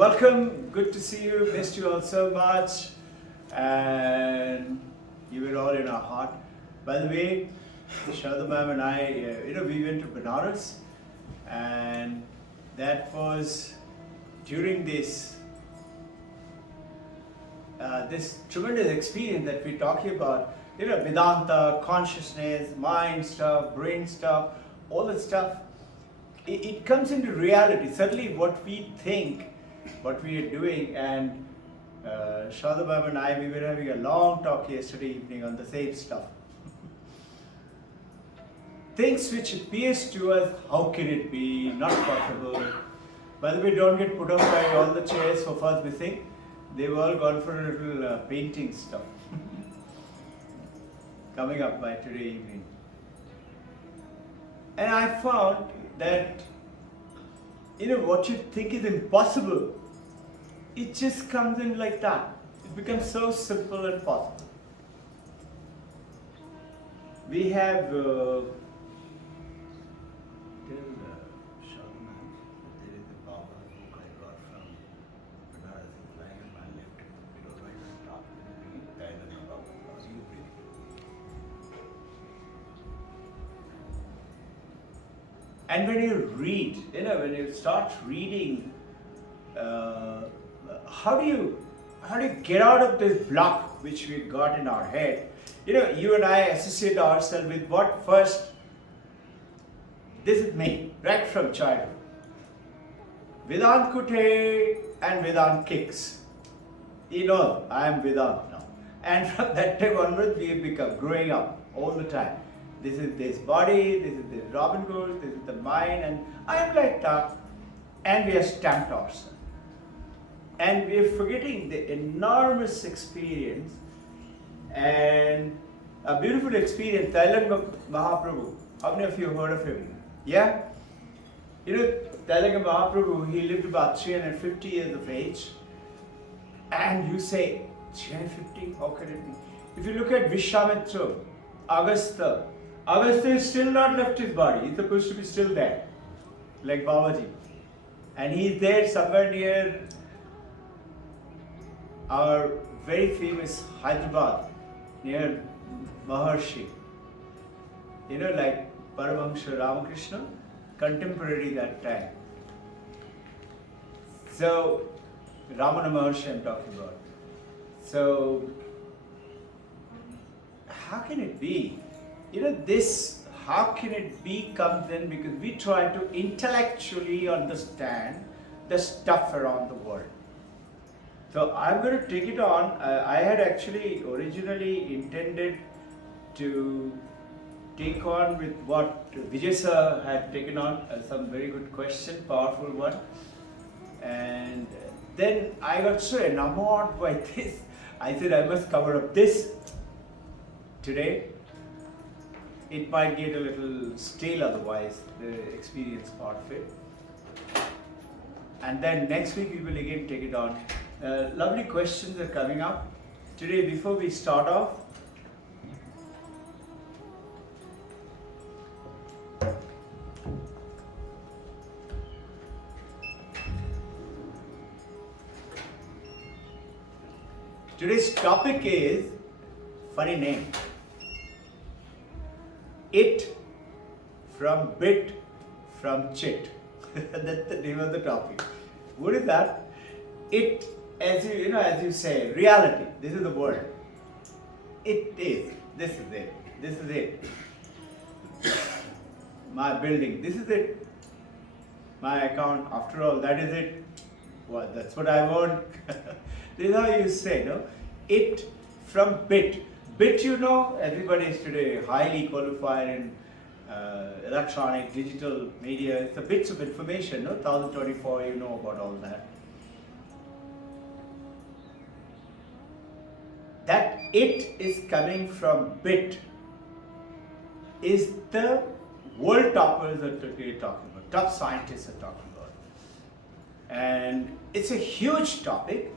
welcome, good to see you, missed you all so much, and you were all in our heart. By the way, Shraddha ma'am and I, we went to Banaras, and that was during this tremendous experience that we're talking about, Vedanta, consciousness, mind stuff, brain stuff, all that stuff. It comes into reality. Certainly what we think, what we are doing, and Shraddha ma'am and I, we were having a long talk yesterday evening on the same stuff. Things which appears to us, how can it be, not possible. By the way, don't get put off by all the chairs, sofas missing. They've all gone for a little painting stuff. Coming up by today evening. And I found that, what you think is impossible, it just comes in like that. It becomes so simple and possible. We have and when you read, when you start reading, how do you get out of this block which we got in our head? You and I associate ourselves with what first? This is me, right from childhood. Vedant Kute and Vedant kicks. I am Vedant now. And from that time onwards, we have become growing up all the time. This is this body, this is this Robin Hood, this is the mind, and I am like that. And we have stamped ourselves. And we are forgetting the enormous experience and a beautiful experience. Tailanga Mahaprabhu, how many of you have heard of him? Yeah? Tailanga Mahaprabhu, he lived about 350 years of age. And you say, 350? How can it be? If you look at Vishwamitra, Agastya is still not left his body. He's supposed to be still there, like Babaji. And he's there somewhere near our very famous Hyderabad, near Maharshi. Like Paramahamsa Ramakrishna, contemporary that time. So, Ramana Maharshi I'm talking about. So, how can it be? How can it be comes in because we try to intellectually understand the stuff around the world. So I'm going to take it on. I had actually originally intended to take on with what Vijay sir had taken on, some very good question, powerful one. And then I got so enamored by this, I said I must cover up this today. It might get a little stale otherwise, the experience part of it. And then next week we will again take it on. Lovely questions are coming up. Today, before we start off, today's topic is, funny name, It from Bit from Chit. That's the name of the topic. What is that? It, as you say, reality. This is the word. It is. This is it. This is it. My building. This is it. My account. After all, that is it. Well, that's what I want. This is how you say, no? It from Bit. Bit, everybody is today highly qualified in electronic, digital media. It's the bits of information, 1024, you know about all that. That it is coming from Bit is the world toppers that we're talking about, top scientists are talking about. And it's a huge topic.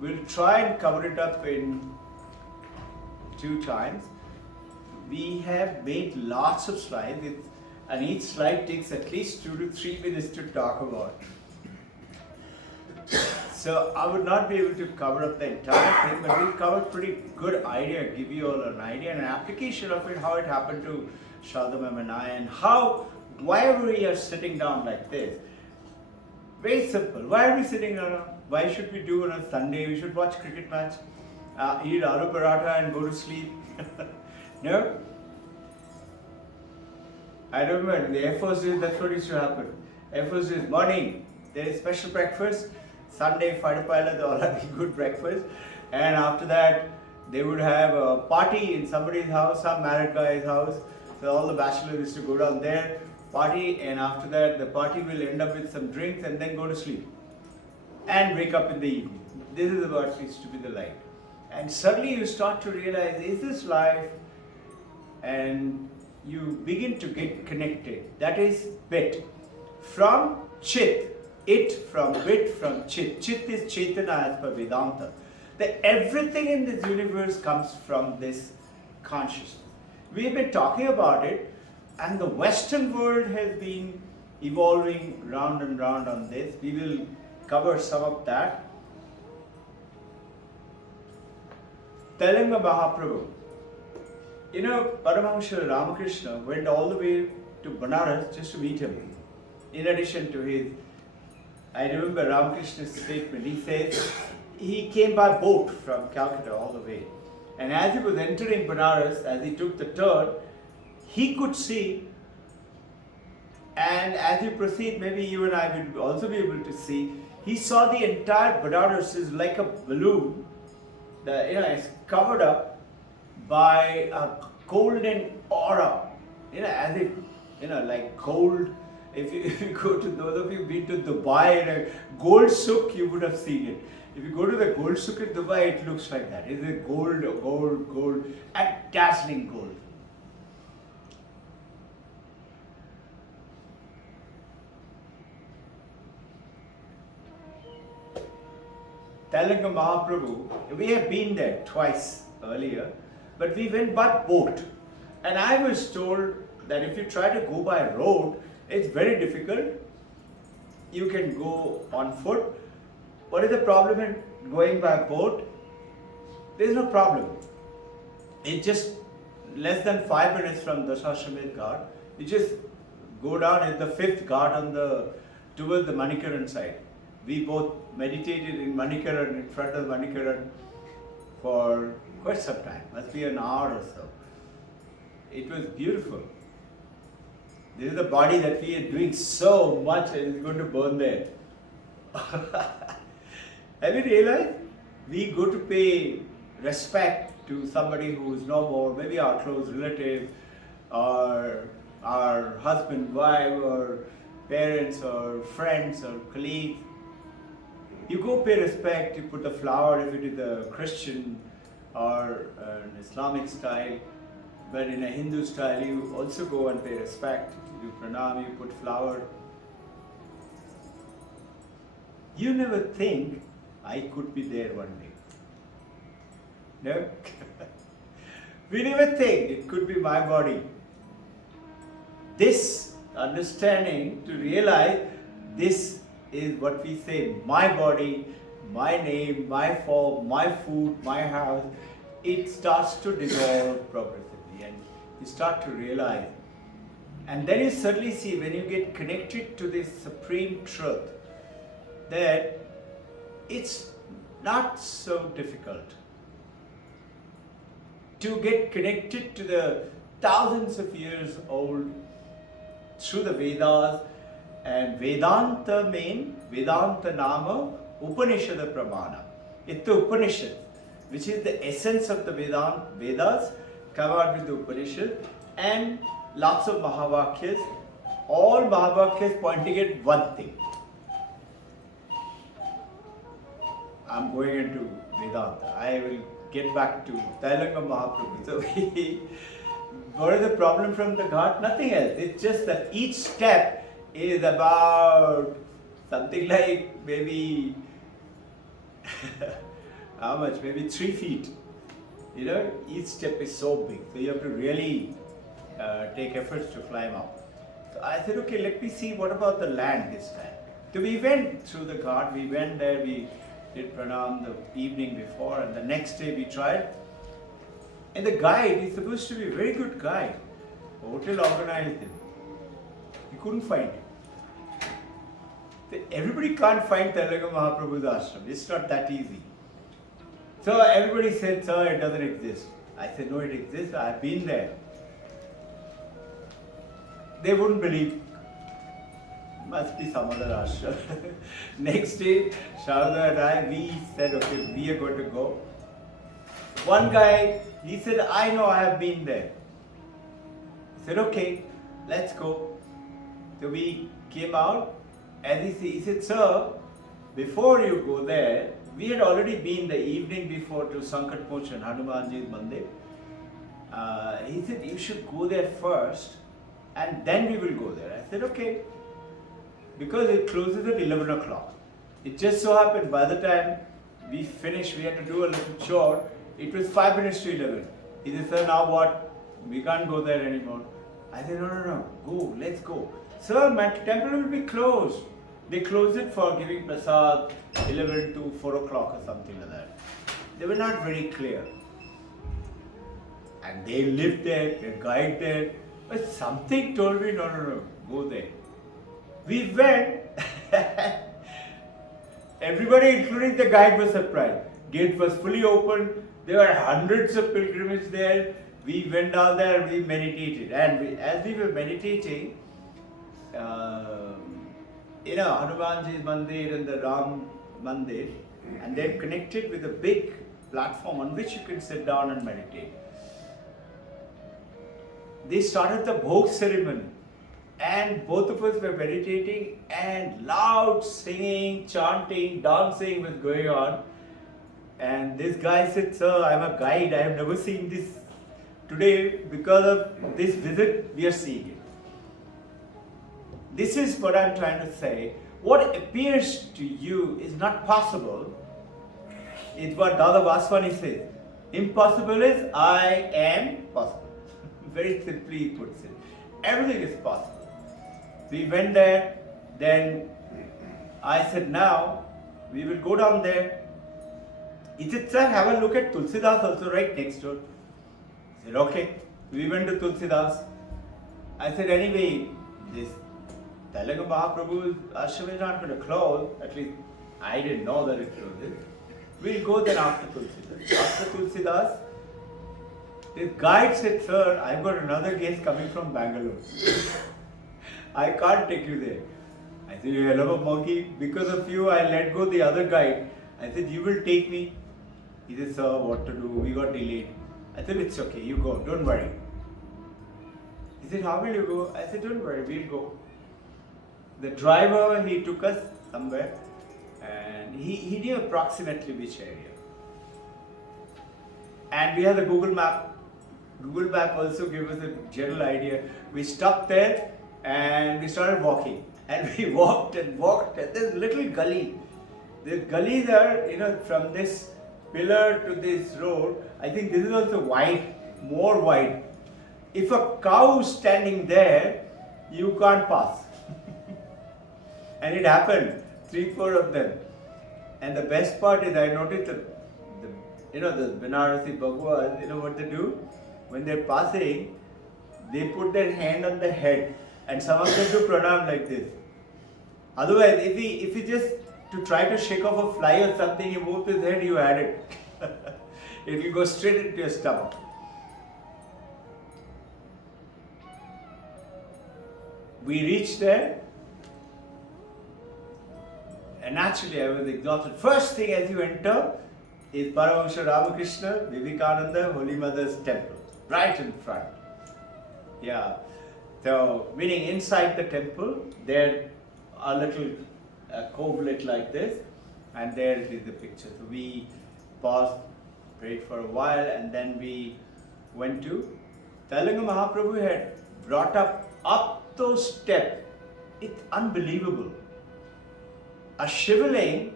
We'll try and cover it up in 2 times. We have made lots of slides, and each slide takes at least 2 to 3 minutes to talk about. So I would not be able to cover up the entire thing, but we'll cover pretty good idea, give you all an idea and an application of it, how it happened to Shaldamam and I, and how, why we are sitting down like this. Very simple. Why are we sitting around? Why should we do on a Sunday? We should watch cricket match, eat aloo paratha and go to sleep. No? I remember in the Air Force days, that's what used to happen. Air Force days, morning, there is special breakfast. Sunday, fighter pilot, they all having good breakfast. And after that, they would have a party in somebody's house, some married guy's house. So all the bachelors used to go down there, party, and after that, the party will end up with some drinks and then go to sleep. And wake up in the evening. This is what used to be the life. And suddenly you start to realize, is this life? And you begin to get connected. That is bit. From Chit. It from bit from Chit. Chit is Chaitanya as per Vedanta. That everything in this universe comes from this consciousness. We have been talking about it, and the Western world has been evolving round and round on this. We will cover some of that. Telanga Mahaprabhu. You know, Paramahansa Ramakrishna went all the way to Banaras just to meet him. In addition to his, I remember Ramakrishna's statement, he says, he came by boat from Calcutta all the way. And as he was entering Banaras, as he took the turn, he could see, and as you proceed, maybe you and I will also be able to see, he saw the entire Banaras is like a balloon, it's covered up by a golden aura, as if, like gold. If you go to, those of you who've been to Dubai, in a gold souk, you would have seen it. If you go to the gold souk in Dubai, it looks like that. It's a gold, and dazzling gold. Telanga Mahaprabhu, we have been there twice earlier, but we went by boat. And I was told that if you try to go by road, it's very difficult. You can go on foot. What is the problem in going by boat? There's no problem. It's just less than 5 minutes from the Dashashwamedh Ghat. You just go down at the 5th Ghat towards the Manikaran side. We both meditated in Manikaran, in front of Manikaran, for quite some time. Must be an hour or so. It was beautiful. This is the body that we are doing so much and it's going to burn there. Have you realized? We go to pay respect to somebody who is no more, maybe our close relative, or our husband, wife, or parents, or friends, or colleagues. You go pay respect, you put the flower if it is a Christian or an Islamic style. But in a Hindu style, you also go and pay respect. You pranam, you put flower. You never think, I could be there one day. No? We never think it could be my body. This understanding to realize this is what we say, my body, my name, my form, my food, my house, it starts to dissolve progressively and you start to realize. And then you suddenly see when you get connected to this supreme truth that it's not so difficult to get connected to the thousands of years old through the Vedas. And Vedanta means, Vedanta Nama, Upanishad Pramana. It's the Upanishad, which is the essence of the Vedas, covered with the Upanishad, and lots of Mahavakyas, all Mahavakyas pointing at one thing. I'm going into Vedanta. I will get back to Telanga Mahaprabhu. So what is the problem from the Ghat? Nothing else. It's just that each step is about something like maybe how much? Maybe 3 feet. Each step is so big. So you have to really take efforts to climb up. So I said, okay, let me see what about the land this time. So we went through the Ghat, we went there, we did pranam the evening before, and the next day we tried. And the guide is supposed to be a very good guide. Hotel organized him. He couldn't find it. Everybody can't find Telugu Mahaprabhu's ashram. It's not that easy. So everybody said, sir, it doesn't exist. I said, no, it exists. I've been there. They wouldn't believe. Must be some other ashram. Next day, Sharda and I, we said, okay, we are going to go. One guy, he said, I know, I have been there. I said, okay, let's go. So we came out, and he said, sir, before you go there, we had already been the evening before to Sankat Mochan, Hanumanji's Mandir. He said, you should go there first, and then we will go there. I said, okay. Because it closes at 11 o'clock. It just so happened by the time we finished, we had to do a little chore. It was 5 minutes to 11. He said, sir, now what? We can't go there anymore. I said, no, go, let's go. Sir, my temple will be closed. They closed it for giving prasad 11 to 4 o'clock or something like that. They were not very clear. And they lived there, they guide there. But something told me, no, go there. We went. Everybody, including the guide, was surprised. Gate was fully open. There were hundreds of pilgrims there. We went down there and we meditated. And as we were meditating, Hanumanji's Mandir and the Ram Mandir, and they're connected with a big platform on which you can sit down and meditate. They started the Bhog ceremony, and both of us were meditating, and loud singing, chanting, dancing was going on. And this guy said, sir, I'm a guide, I have never seen this. Today, because of this visit, we are seeing it. This is what I'm trying to say. What appears to you is not possible. It's what Dada Vaswani says. Impossible is I am possible. Very simply he puts it. Everything is possible. We went there, then I said, now we will go down there. He said, sir, have a look at Tulsidas also right next door. I said, okay. We went to Tulsidas. I said, anyway, this Telugu Mahaprabhu's ashram is not going to close. At least I didn't know that it closes. We'll go then after Tulsidas. After Tulsidas, this guide said, sir, I've got another guest coming from Bangalore. I can't take you there. I said, you hell of a monkey. Because of you, I let go the other guide. I said, you will take me. He said, sir, what to do? We got delayed. I said, it's okay, you go, don't worry. He said, how will you go? I said, don't worry, we'll go. The driver, he took us somewhere, and he knew approximately which area. And we had the Google Map. Google Map also gave us a general idea. We stopped there and we started walking. And we walked and there's a little gully. The gullies are, from this pillar to this road, I think this is also wide, more wide. If a cow is standing there, you can't pass. And it happened, 3-4 of them. And the best part is I noticed the Banarasi Bhagwas, what they do? When they're passing, they put their hand on the head, and some of them do pranam like this. Otherwise, if he just to try to shake off a fly or something, you move his head, you add it. It will go straight into your stomach. We reached there, and naturally I was exhausted. First thing as you enter is Paramahansa Ramakrishna Vivekananda Holy Mother's temple, right in front. Yeah. So, meaning inside the temple, there are little covelet like this, and there is the picture. So we paused, prayed for a while, and then we went to Telugu Mahaprabhu had brought up those steps. It's unbelievable. A shivling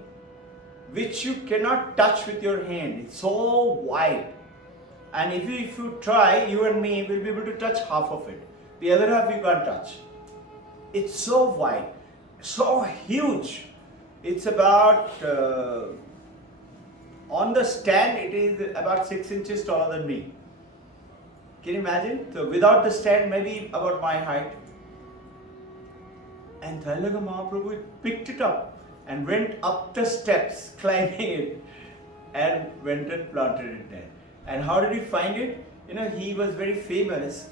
which you cannot touch with your hand. It's so wide. And if you try, you and me will be able to touch half of it. The other half you can't touch. It's so wide, so huge. It's about On the stand, it is about 6 inches taller than me. Can you imagine? So without the stand, maybe about my height. And Thailaga Mahaprabhu picked it up and went up the steps, climbing it, and went and planted it there. And how did he find it? He was very famous.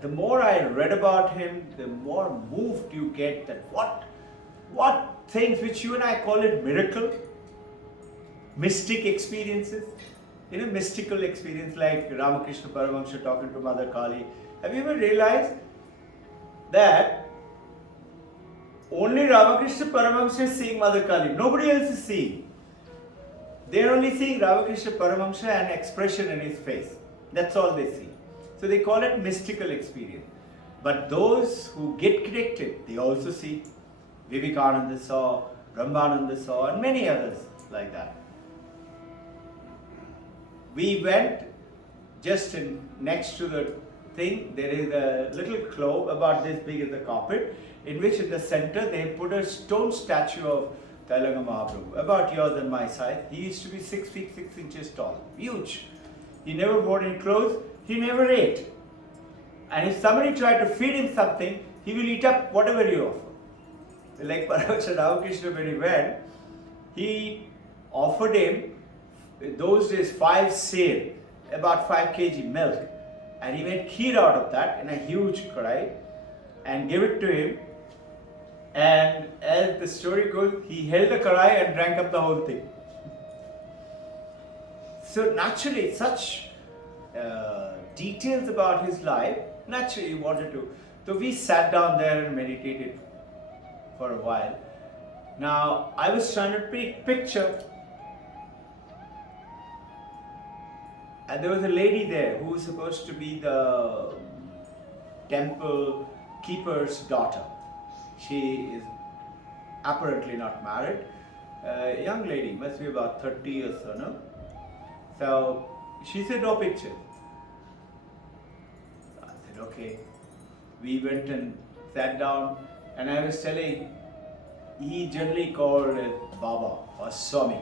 The more I read about him, the more moved you get that what things which you and I call it miracle, mystic experiences, mystical experience like Ramakrishna Paramahamsa talking to Mother Kali. Have you ever realized that only Ramakrishna Paramahamsa is seeing Mother Kali? Nobody else is seeing. They are only seeing Ramakrishna Paramahamsa and expression in his face. That's all they see. So they call it mystical experience. But those who get connected, they also see. Vivekananda saw, Brahmananda saw, and many others like that. We went just next to the thing, there is a little clove about this big as a carpet, in which in the center they put a stone statue of Thailaga Mahaprabhu, about yours and my size. He used to be 6 feet 6 inches tall, huge. He never wore any clothes, he never ate. And if somebody tried to feed him something, he will eat up whatever you offer. Like Paramahansa Ramakrishna, when he went, he offered him, in those days, 5 seer, about 5 kg milk. And he made kheer out of that in a huge karai and gave it to him. And as the story goes, he held the karai and drank up the whole thing. So naturally, such details about his life, naturally he wanted to. So we sat down there and meditated for a while. Now, I was trying to take picture. And there was a lady there who was supposed to be the temple keeper's daughter. She is apparently not married. A young lady, must be about 30 or so, no? So she said, no picture. I said, okay. We went and sat down, and I was telling, he generally called Baba or Swami.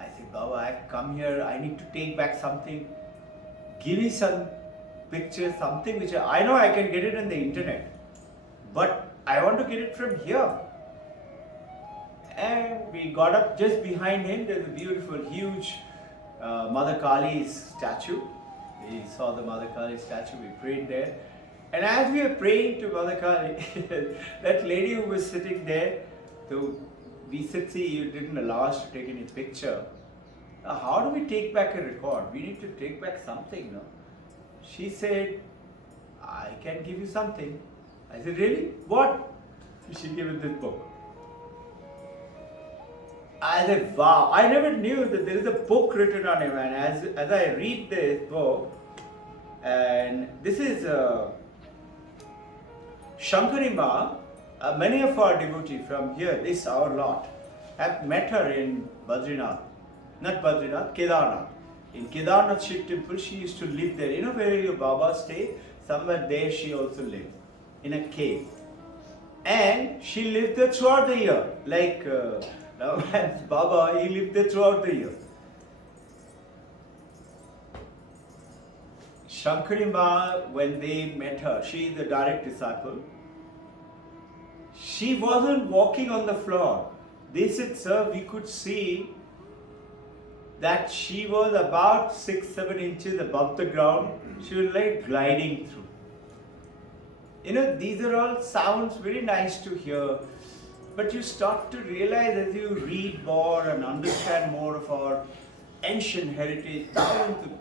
I said, Baba, I've come here, I need to take back something. Give me some picture, something which I know I can get it on the internet, but I want to get it from here. And we got up just behind him. There's a beautiful, huge Mother Kali's statue. We saw the Mother Kali statue, we prayed there. And as we were praying to Mother Kali, that lady who was sitting there, so we said, see, you didn't allow us to take any picture. How do we take back a record? We need to take back something, no? She said, I can give you something. I said, really? What? She gave me this book. I said, wow, I never knew that there is a book written on him. And as I read this book, and this is Shankari Ma, many of our devotees from here, this our lot, have met her in Badrinath. Not Badrinath, Kedarnath. In Kedarnath Chit temple, she used to live there. You know where your Baba stayed? Somewhere there she also lived, in a cave. And she lived there throughout the year. Like Baba, he lived there throughout the year. Shankari Ma, when they met her, she is the direct disciple. She wasn't walking on the floor. They said, sir, we could see that she was about 6-7 inches above the ground. She was like gliding through. You know, these are all sounds very nice to hear, but you start to realize as you read more and understand more of our ancient heritage, thousands of.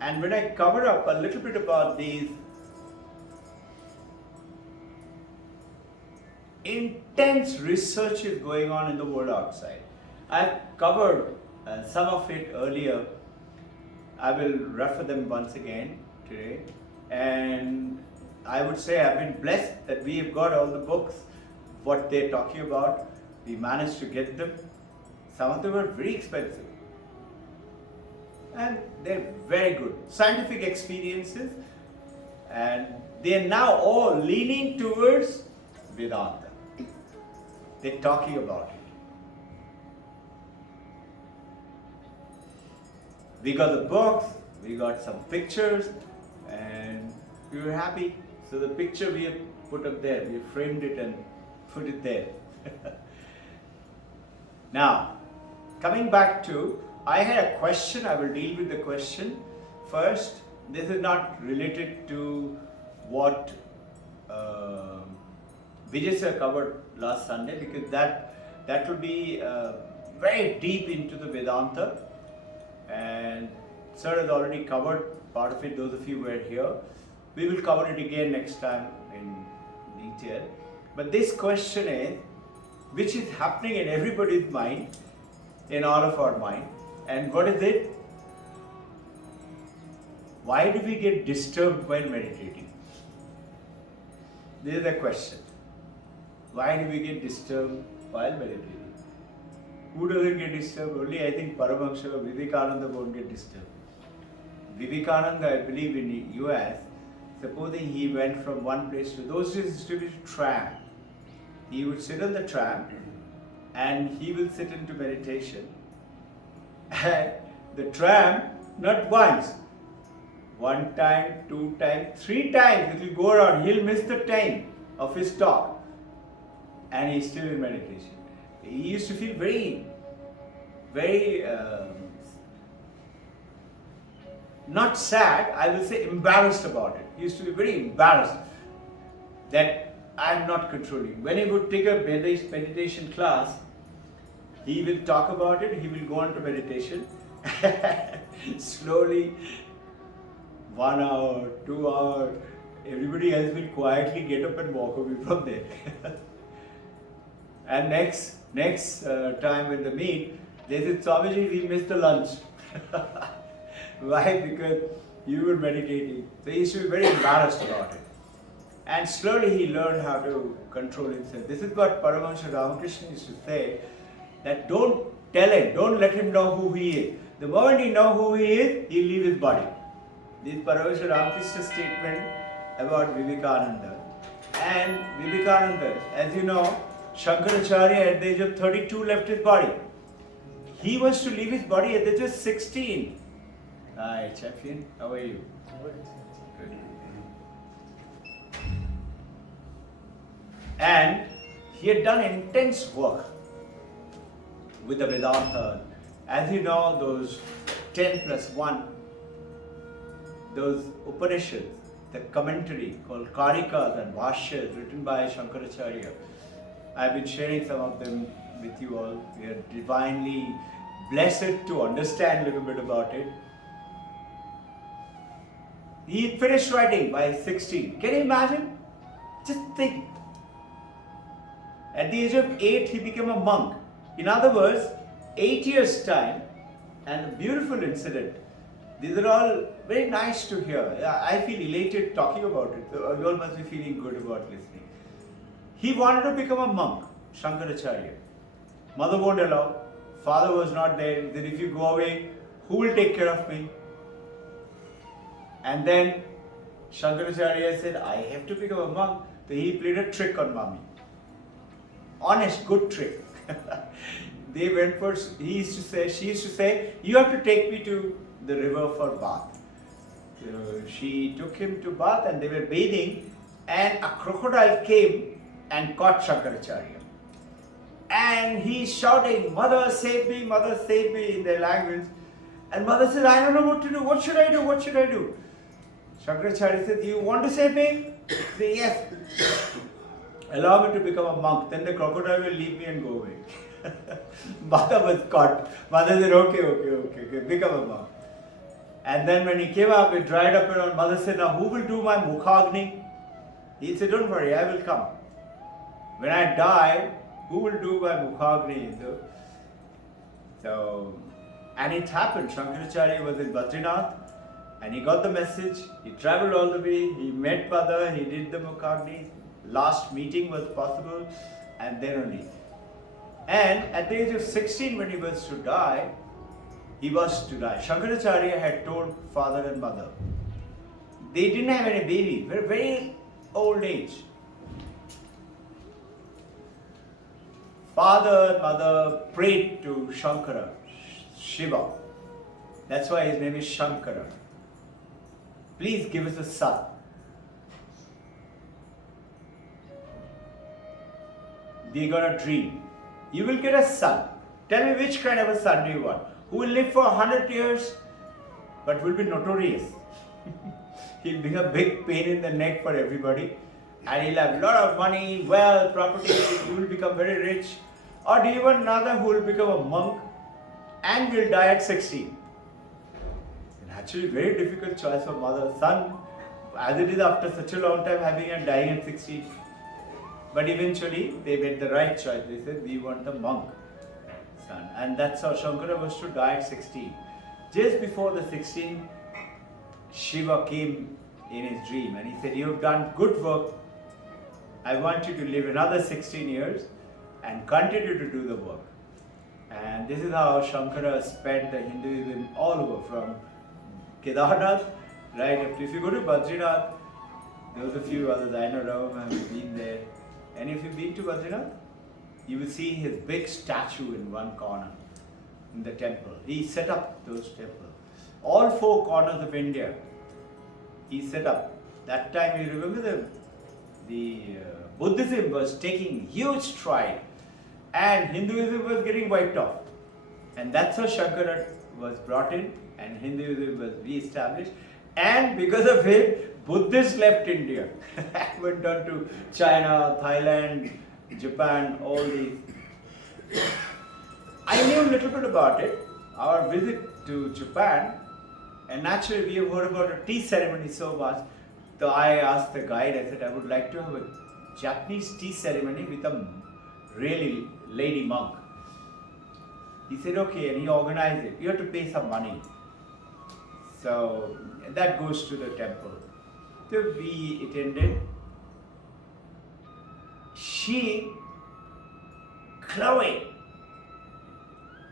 And when I cover up a little bit about these, intense research is going on in the world outside. I've covered some of it earlier. I will refer them once again today. And I would say I've been blessed that we have got all the books, what they're talking about. We managed to get them. Some of them are very expensive. And they're very good. Scientific experiences. And they're now all leaning towards Vedanta. They're talking about it. We got the books, we got some pictures, and we were happy. So the picture we have put up there, we framed it and put it there. Now, coming back to, I had a question, I will deal with the question. First, this is not related to what Vijay sir covered last Sunday, because that will be very deep into the Vedanta, and sir has already covered part of it, those of you who were here. We will cover it again next time in detail. But this question is, which is happening in everybody's mind, in all of our mind, and what is it? Why do we get disturbed while meditating? This is the question. Why do we get disturbed while meditating? Who doesn't get disturbed? Only I think Paramahansa or Vivekananda won't get disturbed. Vivekananda, I believe in the US, supposing he went from one place to, those days used to be tram. He would sit on the tram and he will sit into meditation. And the tram, not once, one time, two times, three times it will go around. He'll miss the time of his stop and he's still in meditation. He used to feel very, very, not sad, I will say embarrassed about it. He used to be very embarrassed that I'm not controlling. When he would take a meditation class, he will talk about it, he will go on to meditation. Slowly, 1 hour, 2 hours, everybody else will quietly get up and walk away from there. And next time when they meet, they said, Swamiji, we missed the lunch. Why? Because you were meditating. So he used to be very embarrassed about it. And slowly he learned how to control himself. This is what Paramahansa Ramakrishna used to say, that don't tell him, don't let him know who he is. The moment he knows who he is, he'll leave his body. This is Paramahansa Ramakrishna's statement about Vivekananda. And Vivekananda, as you know, Shankaracharya at the age of 32 left his body. He was to leave his body at the age of 16. Hi, champion. How are you? Good. And he had done intense work with the Vedanta. As you know, those 10 plus 1, those Upanishads, the commentary called Karikas and Bhashyas written by Shankaracharya. I've been sharing some of them with you all. We are divinely blessed to understand a little bit about it. He finished writing by 16. Can you imagine? Just think. At the age of 8, he became a monk. In other words, 8 years' time, and a beautiful incident. These are all very nice to hear. I feel elated talking about it. So you all must be feeling good about listening. He wanted to become a monk, Shankaracharya. Mother won't allow. Father was not there. He said, if you go away, who will take care of me? And then Shankaracharya said, I have to become a monk. So he played a trick on mommy. Honest, good trick. They went for, she used to say, you have to take me to the river for bath. So she took him to bath and they were bathing, and a crocodile came and caught Shankaracharya. And he's shouting, Mother save me, Mother save me, in their language. And Mother said, I don't know what to do, what should I do, what should I do? Shankaracharya said, you want to save me? He said, yes. Allow me to become a monk, then the crocodile will leave me and go away. Mother was caught. Mother said, okay, become a monk. And then when he came up, it dried up and Mother said, now who will do my mukhagni? He said, don't worry, I will come. When I die, who will do my mukhagni? So, and it happened. Shankaracharya was in Badrinath and he got the message. He traveled all the way, he met Mother, he did the mukhagni. Last meeting was possible, and then only. And at the age of 16, when he was to die, Shankaracharya had told father and mother. They didn't have any baby, very, very old age. Father and mother prayed to Shankara, Shiva, That's why his name is Shankara. Please give us a son. They got a dream. You will get a son. Tell me which kind of a son do you want? Who will live for 100 years but will be notorious. He'll be a big pain in the neck for everybody. And he'll have a lot of money, wealth, property. He will become very rich. Or do you want another who will become a monk and will die at 60? Actually, very difficult choice for mother, son, as it is after such a long time having and dying at 60. But eventually, they made the right choice. They said, we want the monk son. And that's how Shankara was to die at 16. Just before the 16, Shiva came in his dream and he said, you have done good work. I want you to live another 16 years and continue to do the work. And this is how Shankara spread the Hinduism all over, from Kedarnath, right? If you go to Badrinath, there was a few others, I know Ram have been there. And if you've been to Badrinath, you will see his big statue in one corner in the temple. He set up those temples. All 4 corners of India, he set up. That time, you remember the Buddhism was taking huge stride and Hinduism was getting wiped off. And that's how Shankara was brought in and Hinduism was re-established. And because of him, Buddhists left India, went on to China, Thailand, Japan, all these. I knew a little bit about it, our visit to Japan, and naturally we have heard about a tea ceremony so much. So I asked the guide, I said, I would like to have a Japanese tea ceremony with a really lady monk. He said, okay, and he organized it. You have to pay some money. So that goes to the temple. So we attended. She, Chloe,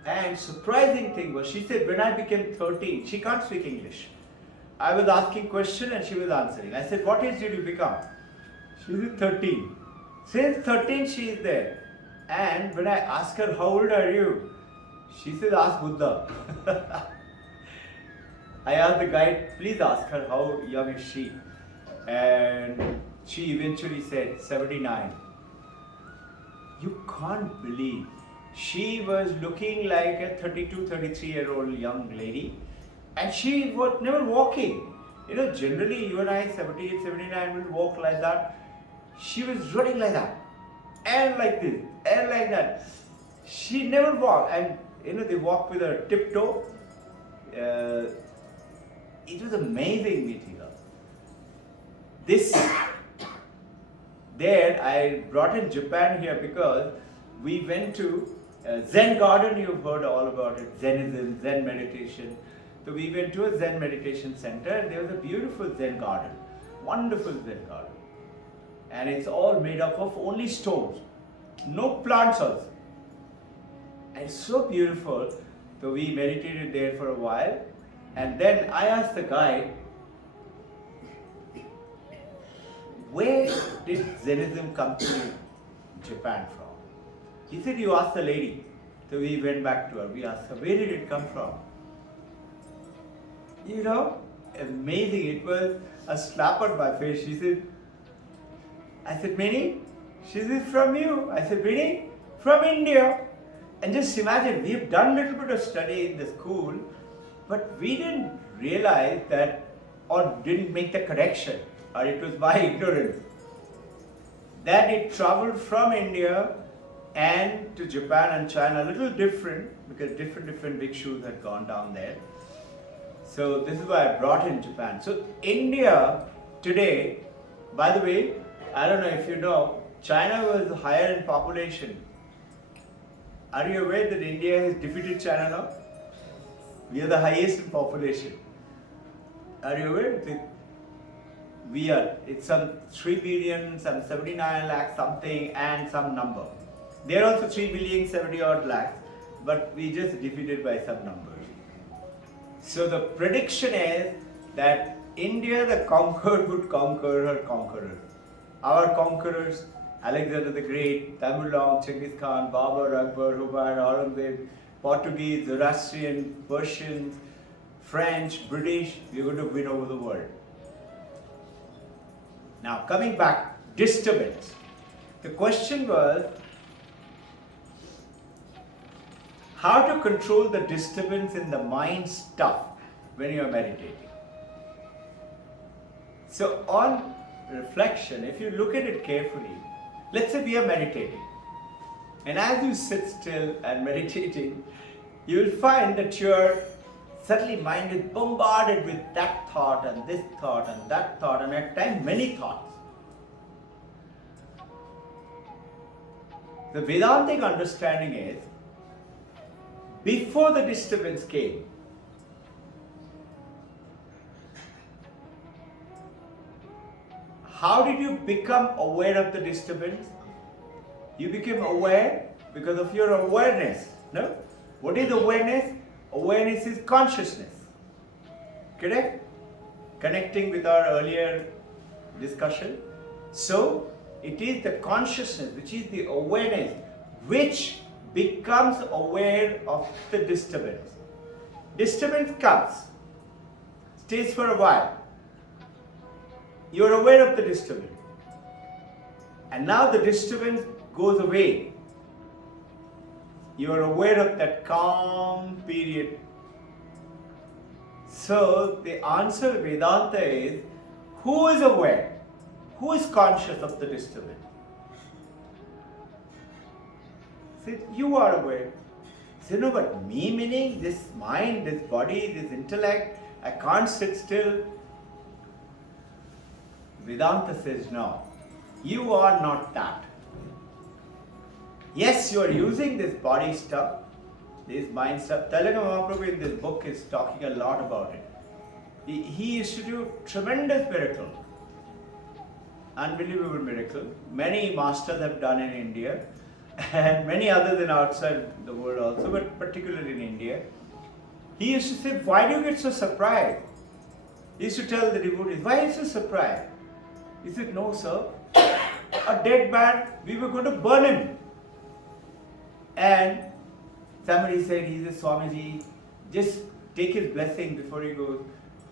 and surprising thing was, she said, when I became 13, she can't speak English. I was asking question and she was answering. I said, what age did you become? She said 13. Since 13 she is there. And when I asked her, how old are you? She said, ask Buddha. I asked the guide, please ask her how young is she? And she eventually said 79. You can't believe. She was looking like a 32, 33-year-old young lady. And she was never walking. You know, generally you and I, 78, 79, will walk like that. She was running like that. And like this, and like that. She never walked. And you know, they walk with a tiptoe. It was amazing meeting her. This, there, I brought in Japan here because we went to Zen garden. You've heard all about it. Zenism, Zen meditation. So we went to a Zen meditation center and there was a beautiful Zen garden. Wonderful Zen garden. And it's all made up of only stones. No plants also. And it's so beautiful. So we meditated there for a while. And then I asked the guide, where did Zenism come to Japan from? He said, you asked the lady. So we went back to her. We asked her, where did it come from? You know, amazing. It was a slap on my face. She said, I said, Minnie? She said, from you. I said, Minnie? From India. And just imagine, we've done a little bit of study in the school, but we didn't realize that, or didn't make the connection, or it was my ignorance, that it traveled from India and to Japan and China, a little different, because different bhikshus had gone down there. So this is why I brought in Japan. So India today, by the way, I don't know if you know, China was higher in population. Are you aware that India has defeated China now? We are the highest in population. Are you aware? We are. It's some 3 billion, some 79 lakhs something and some number. They are also 3 billion, 70 odd lakhs, but we just defeated by some numbers. So the prediction is that India, the conquered, would conquer her conquerors. Our conquerors, Alexander the Great, Tamil-Long, Genghis Khan, Babur, Akbar, Humayun, Aurangzeb, Portuguese, Zoroastrian, Persians, French, British, we're going to win over the world. Now coming back, disturbance. The question was, how to control the disturbance in the mind stuff when you are meditating. So on reflection, if you look at it carefully, let's say we are meditating, and as you sit still and meditating, you will find that your suddenly mind is bombarded with that thought and this thought and that thought, and at times many thoughts. The Vedantic understanding is, before the disturbance came, how did you become aware of the disturbance? You became aware because of your awareness. No? What is awareness? Awareness is consciousness. Correct? Connecting with our earlier discussion. So, it is the consciousness, which is the awareness, which becomes aware of the disturbance. Disturbance comes, stays for a while. You are aware of the disturbance. And now the disturbance goes away. You are aware of that calm period. So the answer Vedanta is, who is aware? Who is conscious of the disturbance? Say, you are aware. Say, no, but me meaning this mind, this body, this intellect, I can't sit still. Vedanta says, no, you are not that. Yes, you are using this body stuff, this mind stuff. Telanga Mahaprabhu in this book is talking a lot about it. He used to do tremendous miracle. Unbelievable miracle. Many masters have done in India and many others in outside the world also, but particularly in India. He used to say, why do you get so surprised? He used to tell the devotees, why are you so surprised? He said, no sir, a dead man, we were going to burn him. And somebody said, he's a Swamiji, just take his blessing before he goes.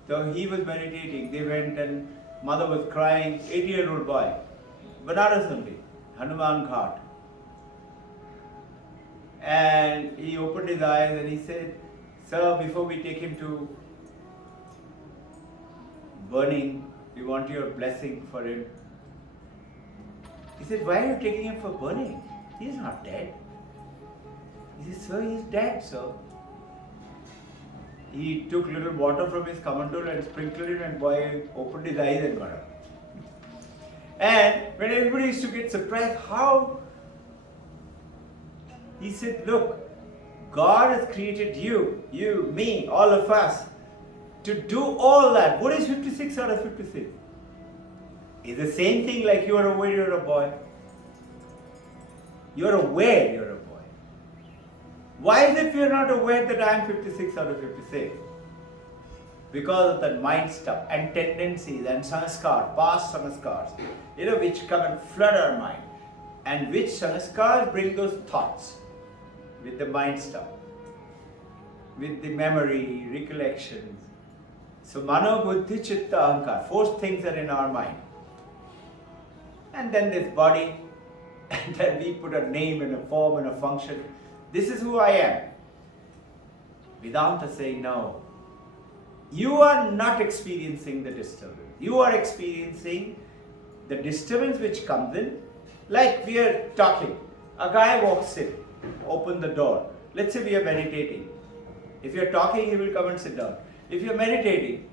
So he was meditating, they went and mother was crying, 80-year-old boy, Banaras only, Hanuman Ghat. And he opened his eyes and he said, sir, before we take him to burning, we want your blessing for him. He said, why are you taking him for burning? He is not dead. He said, sir, he is dead, sir. He took little water from his kamandul and sprinkled it, and boy opened his eyes and got up. And when everybody used to get surprised, how? He said, look, God has created you, me, all of us, to do all that. What is 56 out of 56? It's the same thing like you are aware you're a boy. You're aware you're a boy. Why is it you're not aware that I am 56 out of 56? Because of that mind stuff and tendencies and sanskar, past sanskars, which come and flood our mind. And which sanskars bring those thoughts with the mind stuff, with the memory, recollections. So mano, buddhi, chitta, ahankar, 4 things are in our mind. And then this body, and then we put a name and a form and a function. This is who I am. Vedanta saying, no, you are not experiencing the disturbance. You are experiencing the disturbance which comes in. Like we are talking, a guy walks in, open the door. Let's say we are meditating. If you are talking, he will come and sit down. If you are meditating,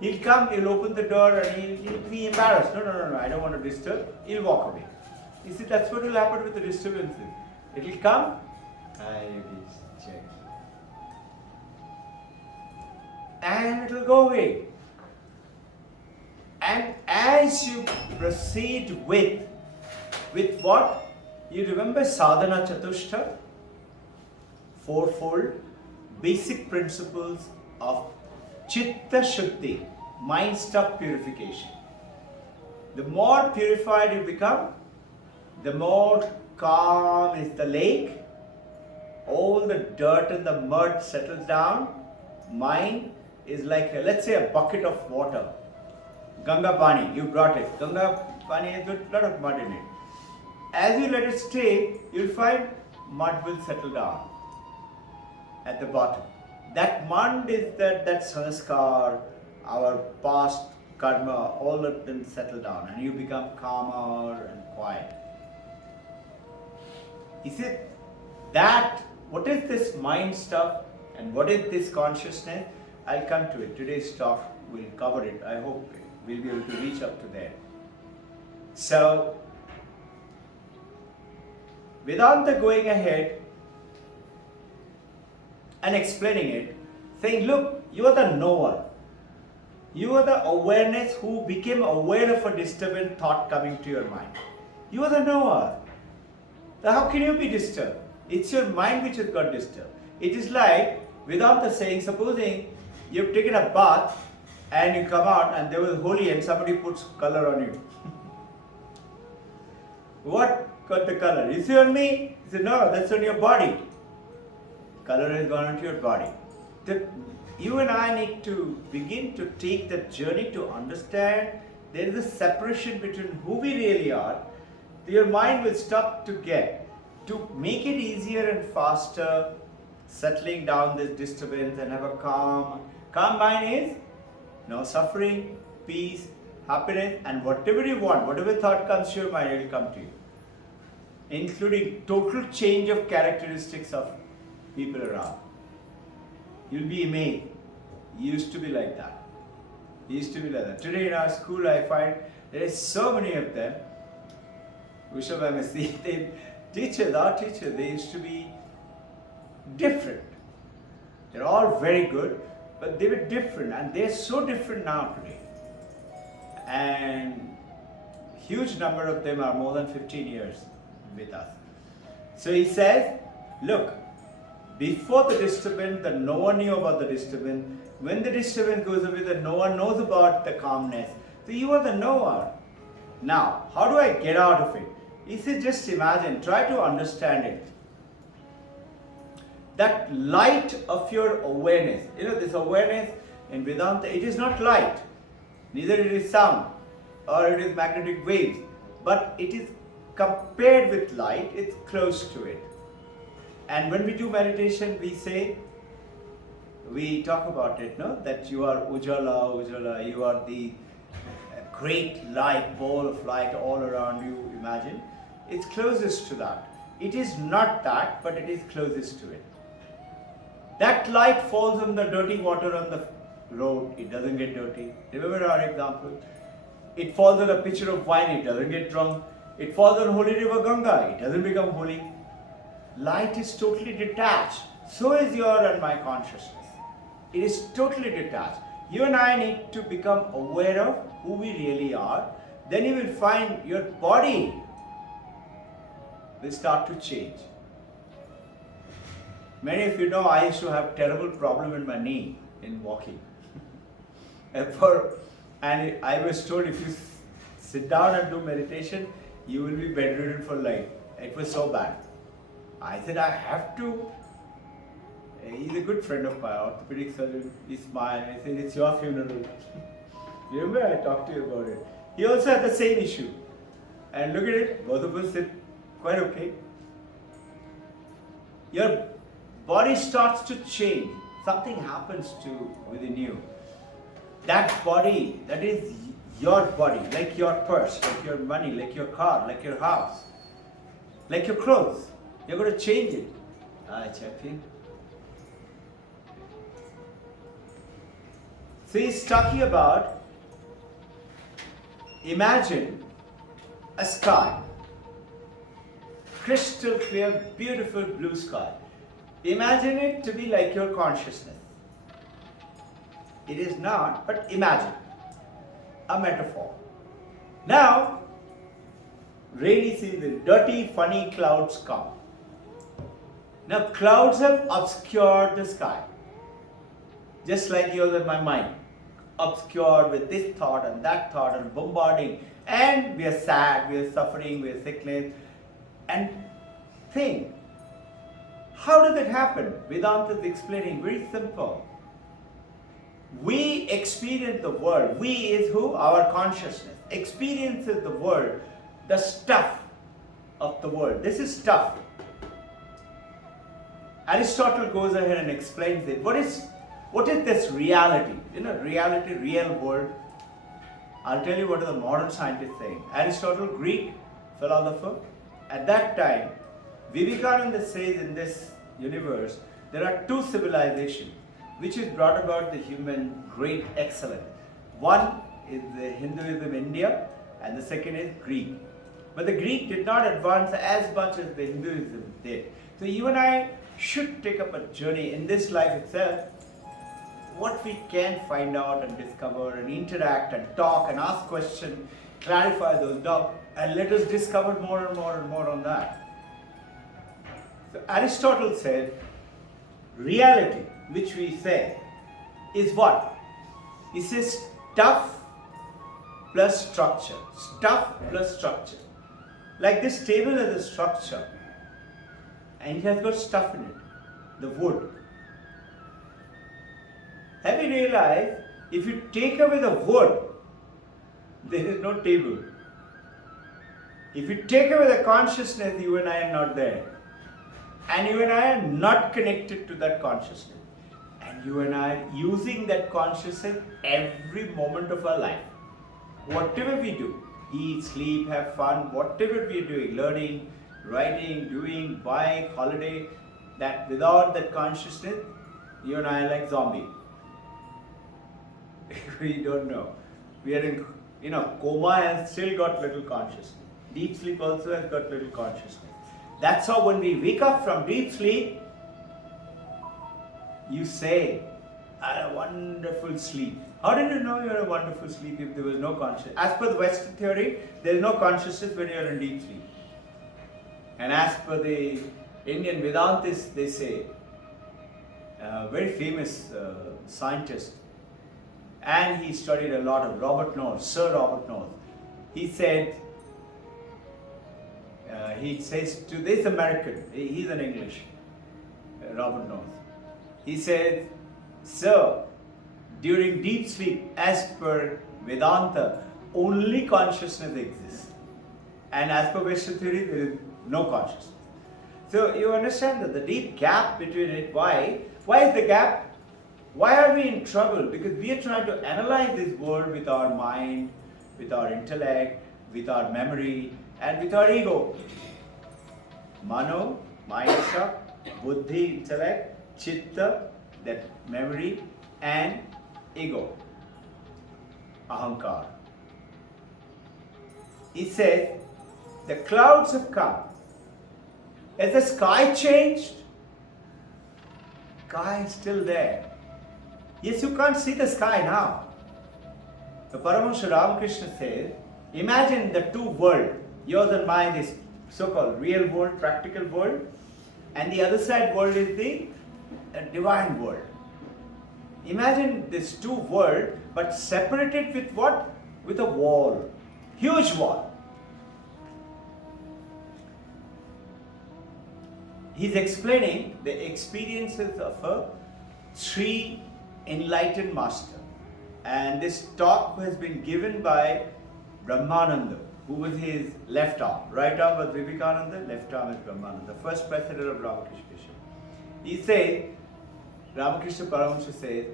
he'll come, he'll open the door and he'll be embarrassed. No, I don't want to disturb. He'll walk away. You see, that's what will happen with the disturbances. It will come, check. And it will go away. And as you proceed with what? You remember sadhana chatushta? 4-fold basic principles of chitta shuddhi, mind stuff purification. The more purified you become, the more calm is the lake, all the dirt and the mud settles down, mind is like, let's say, a bucket of water. Ganga Pani, you brought it. Ganga Pani has got a lot of mud in it. As you let it stay, you'll find mud will settle down at the bottom. That mud is that sanskar, our past karma, all of them settle down and you become calmer and quiet. Is it that, what is this mind stuff and what is this consciousness? I'll come to it. Today's talk will cover it. I hope we'll be able to reach up to there. So, Vedanta going ahead and explaining it, saying, look, you are the knower. You are the awareness who became aware of a disturbing thought coming to your mind. You are the knower. So how can you be disturbed? It's your mind which has got disturbed. It is like Vedanta saying, supposing you've taken a bath and you come out and there was holy and somebody puts color on you. What got the color? Is it on me? He said, no, that's on your body. Color has gone onto your body. You and I need to begin to take that journey to understand there is a separation between who we really are. Your mind will stop to make it easier and faster, settling down this disturbance and have a calm mind is no suffering, peace, happiness, and whatever you want, whatever thought comes to your mind, it will come to you. Including total change of characteristics of people around. You'll be amazed. Used to be like that. Today in our school, I find there are so many of them. Our teachers, they used to be different. They're all very good, but they were different, and they're so different now today. And huge number of them are more than 15 years with us. So he says, look, before the disturbance, that no one knew about the disturbance. When the disturbance goes away, that no one knows about the calmness. So you are the knower. Now, how do I get out of it? He said, just imagine, try to understand it. That light of your awareness, this awareness in Vedanta, it is not light, neither it is sound, or it is magnetic waves, but it is compared with light, it's close to it. And when we do meditation, we talk about it, no? That you are Ujjwala, you are the great light, ball of light all around you, imagine. It's closest to that. It is not that, but it is closest to it. That light falls on the dirty water on the road, it doesn't get dirty. Remember our example? It falls on a pitcher of wine, it doesn't get drunk. It falls on holy river Ganga, it doesn't become holy. Light is totally detached. So is your and my consciousness. It is totally detached. You and I need to become aware of who we really are. Then you will find your body will start to change. Many of you know I used to have terrible problem in my knee in walking. And I was told if you sit down and do meditation, you will be bedridden for life. It was so bad. I said, I have to. He's a good friend of mine, orthopedic surgeon. He smiled. I said, it's your funeral. Remember I talked to you about it. He also had the same issue. And look at it, both of us said, quite okay. Your body starts to change. Something happens within you. That body, that is your body, like your purse, like your money, like your car, like your house, like your clothes. You're going to change it. Champion. So he's talking about, imagine a sky. Crystal clear, beautiful blue sky. Imagine it to be like your consciousness. It is not, but imagine. A metaphor. Now, rainy season, dirty, funny clouds come. Now, clouds have obscured the sky. Just like yours and my mind. Obscured with this thought and that thought and bombarding. And we are sad, we are suffering, we are sickness. And think, how does it happen? Vedanta is explaining very simple. We experience the world. We is who? Our consciousness. Experiences the world, the stuff of the world. This is stuff. Aristotle goes ahead and explains it. What is this reality? Reality, real world. I'll tell you what are the modern scientists saying. Aristotle, Greek philosopher, at that time, Vivekananda says in this universe, there are two civilizations which has brought about the human great excellence. One is the Hinduism India and the second is Greek. But the Greek did not advance as much as the Hinduism did. So you and I should take up a journey in this life itself, what we can find out and discover and interact and talk and ask questions, clarify those doubts, and let us discover more and more and more on that. So Aristotle said, reality, which we say, is what? He says stuff plus structure. Stuff plus structure. Like this table has a structure and it has got stuff in it, the wood. Have you realized if you take away the wood, there is no table. If you take away the consciousness, you and I are not there. And you and I are not connected to that consciousness. And you and I are using that consciousness every moment of our life. Whatever we do, eat, sleep, have fun, whatever we are doing, learning, writing, doing, bike, holiday, that without that consciousness, you and I are like zombies. We don't know. We are in coma and still got little consciousness. Deep sleep also has got little consciousness. That's how when we wake up from deep sleep, you say, I had a wonderful sleep. How did you know you had a wonderful sleep if there was no consciousness? As per the Western theory, there is no consciousness when you are in deep sleep. And as per the Indian Vedantists, they say, very famous scientist, and he studied a lot of Robert Noll, Sir Robert Noll. He said, he says to this American, he's an English, Robert Noll. He said, sir, during deep sleep, as per Vedanta, only consciousness exists. And as per Western theory, there is no consciousness. So you understand that the deep gap between it, why? Why is the gap? Why are we in trouble? Because we are trying to analyze this world with our mind, with our intellect, with our memory, and with our ego. Mano, Mayasha, Buddhi, intellect, Chitta, that memory, and ego, Ahankar. He says, the clouds have come. Has the sky changed? Sky is still there. Yes, you can't see the sky now. The Paramahansa Ramakrishna says, imagine the two worlds, yours and mine is so-called real world, practical world, and the other side world is the divine world. Imagine these two worlds, but separated with what? With a wall, huge wall. He's explaining the experiences of a three enlightened master. And this talk has been given by Brahmananda, who was his left arm. Right arm was Vivekananda, left arm is Brahmananda, the first president of Ramakrishna Mission. He said, Ramakrishna Paramahansa says,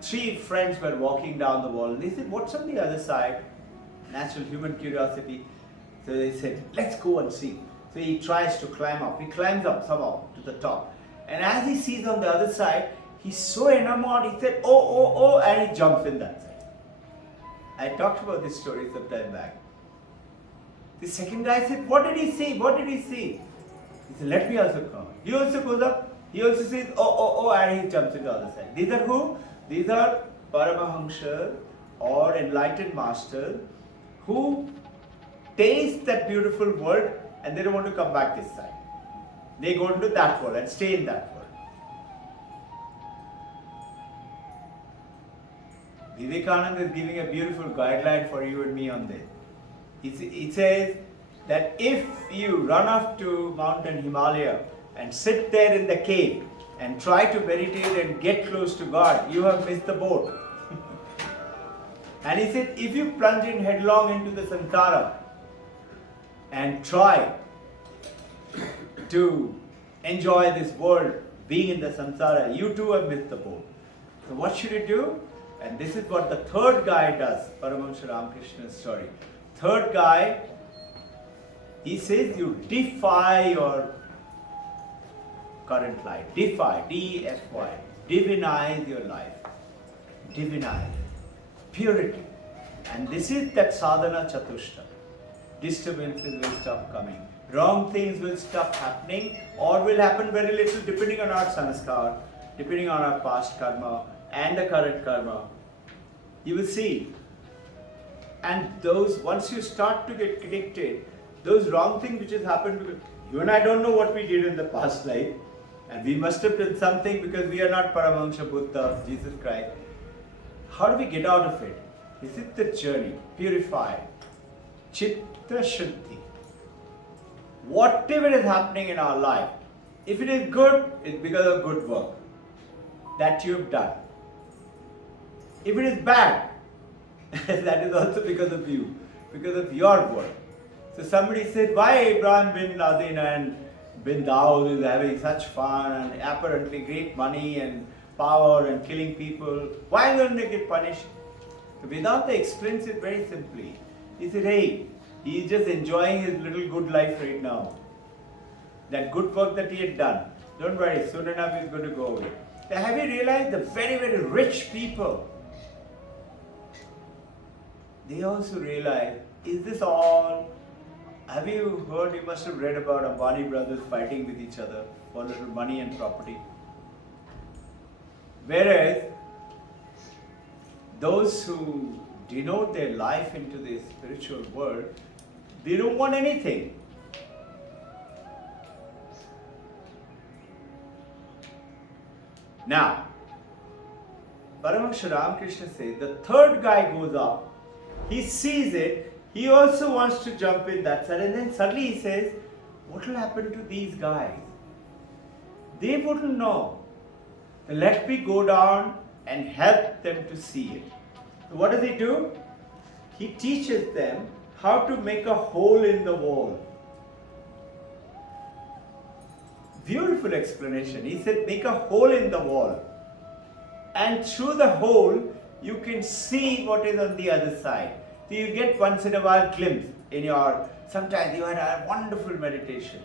three friends were walking down the wall and they said, what's on the other side? Natural human curiosity. So they said, let's go and see. So he tries to climb up. He climbs up somehow to the top. And as he sees on the other side, he's so enamored, he said, oh, and he jumps in that side. I talked about this story some time back. The second guy said, what did he see? What did he see? He said, let me also come. He also goes up. He also says, oh, and he jumps to the other side. These are who? These are Paramahansa or enlightened masters who taste that beautiful world and they don't want to come back this side. They go into that world and stay in that world. Vivekananda is giving a beautiful guideline for you and me on this. He says that if you run up to mountain Himalaya and sit there in the cave and try to meditate and get close to God, you have missed the boat. And he said, if you plunge in headlong into the samsara and try to enjoy this world being in the samsara, you too have missed the boat. So what should you do? And this is what the third guy does, Paramahansa Ramakrishna's story. Third guy, he says you defy your current life. Defy, D-E-F-Y. Divinize your life. Divinize. Purity. And this is that sadhana chatushta. Disturbances will stop coming. Wrong things will stop happening, or will happen very little depending on our sanskar, depending on our past karma and the current karma. You will see. And those, once you start to get connected, those wrong things which has happened, because you and I don't know what we did in the past life, and we must have done something because we are not Paramahansa Buddha, Jesus Christ. How do we get out of it? Is it the journey? Purify. Chitta Shuddhi. Whatever is happening in our life, if it is good, it's because of good work that you have done. If it is bad, that is also because of you, because of your work. So somebody said, why Ibrahim bin Laden and bin Dawood is having such fun and apparently great money and power and killing people? Why don't they get punished? So Vedanta explains it very simply. He said, hey, he is just enjoying his little good life right now. That good work that he had done, don't worry, soon enough he's going to go away. So have you realized the very, very rich people, they also realize, is this all? Have you heard, you must have read about Ambani brothers fighting with each other for little money and property. Whereas, those who devote their life into the spiritual world, they don't want anything. Now, Paramahansa Ramakrishna says, the third guy goes up, he sees it, he also wants to jump in that side, and then suddenly he says, what will happen to these guys? They wouldn't know. So let me go down and help them to see it. So what does he do? He teaches them how to make a hole in the wall. Beautiful explanation. He said, make a hole in the wall. And through the hole, you can see what is on the other side. So you get once in a while glimpse in your, sometimes you had a wonderful meditation.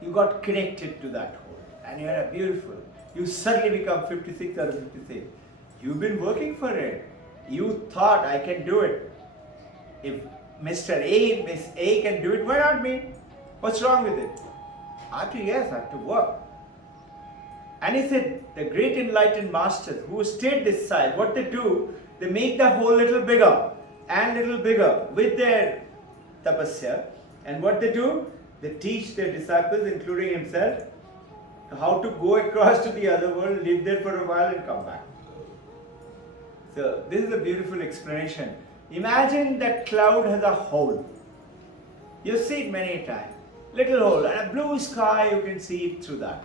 You got connected to that hole and you had a beautiful, you suddenly become 56 or 56. You've been working for it. You thought, I can do it. If Mr. A, Miss A can do it, why not me? What's wrong with it? I have to, yes, I have to work. And he said, the great enlightened masters who stayed this side, what they do, they make the hole little bigger and little bigger with their tapasya. And what they do, they teach their disciples, including himself, how to go across to the other world, live there for a while and come back. So this is a beautiful explanation. Imagine that cloud has a hole. You've seen it many times. Little hole and a blue sky, you can see it through that.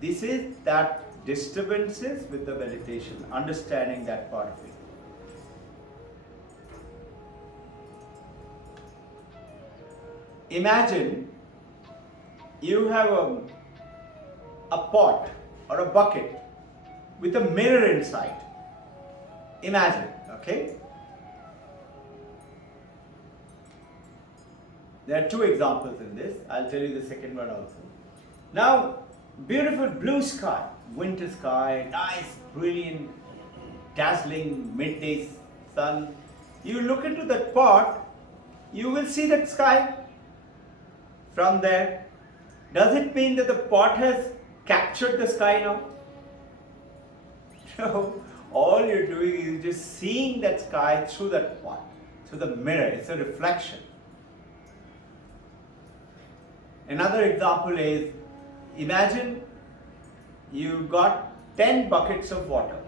This is that disturbances with the meditation, understanding that part of it. Imagine you have a pot or a bucket with a mirror inside. Imagine, okay? There are two examples in this. I'll tell you the second one also. Now, beautiful blue sky, winter sky, nice, brilliant, dazzling midday sun. You look into that pot, you will see that sky from there. Does it mean that the pot has captured the sky now? No. All you're doing is just seeing that sky through that pot, through the mirror. It's a reflection. Another example is, imagine you got 10 buckets of water.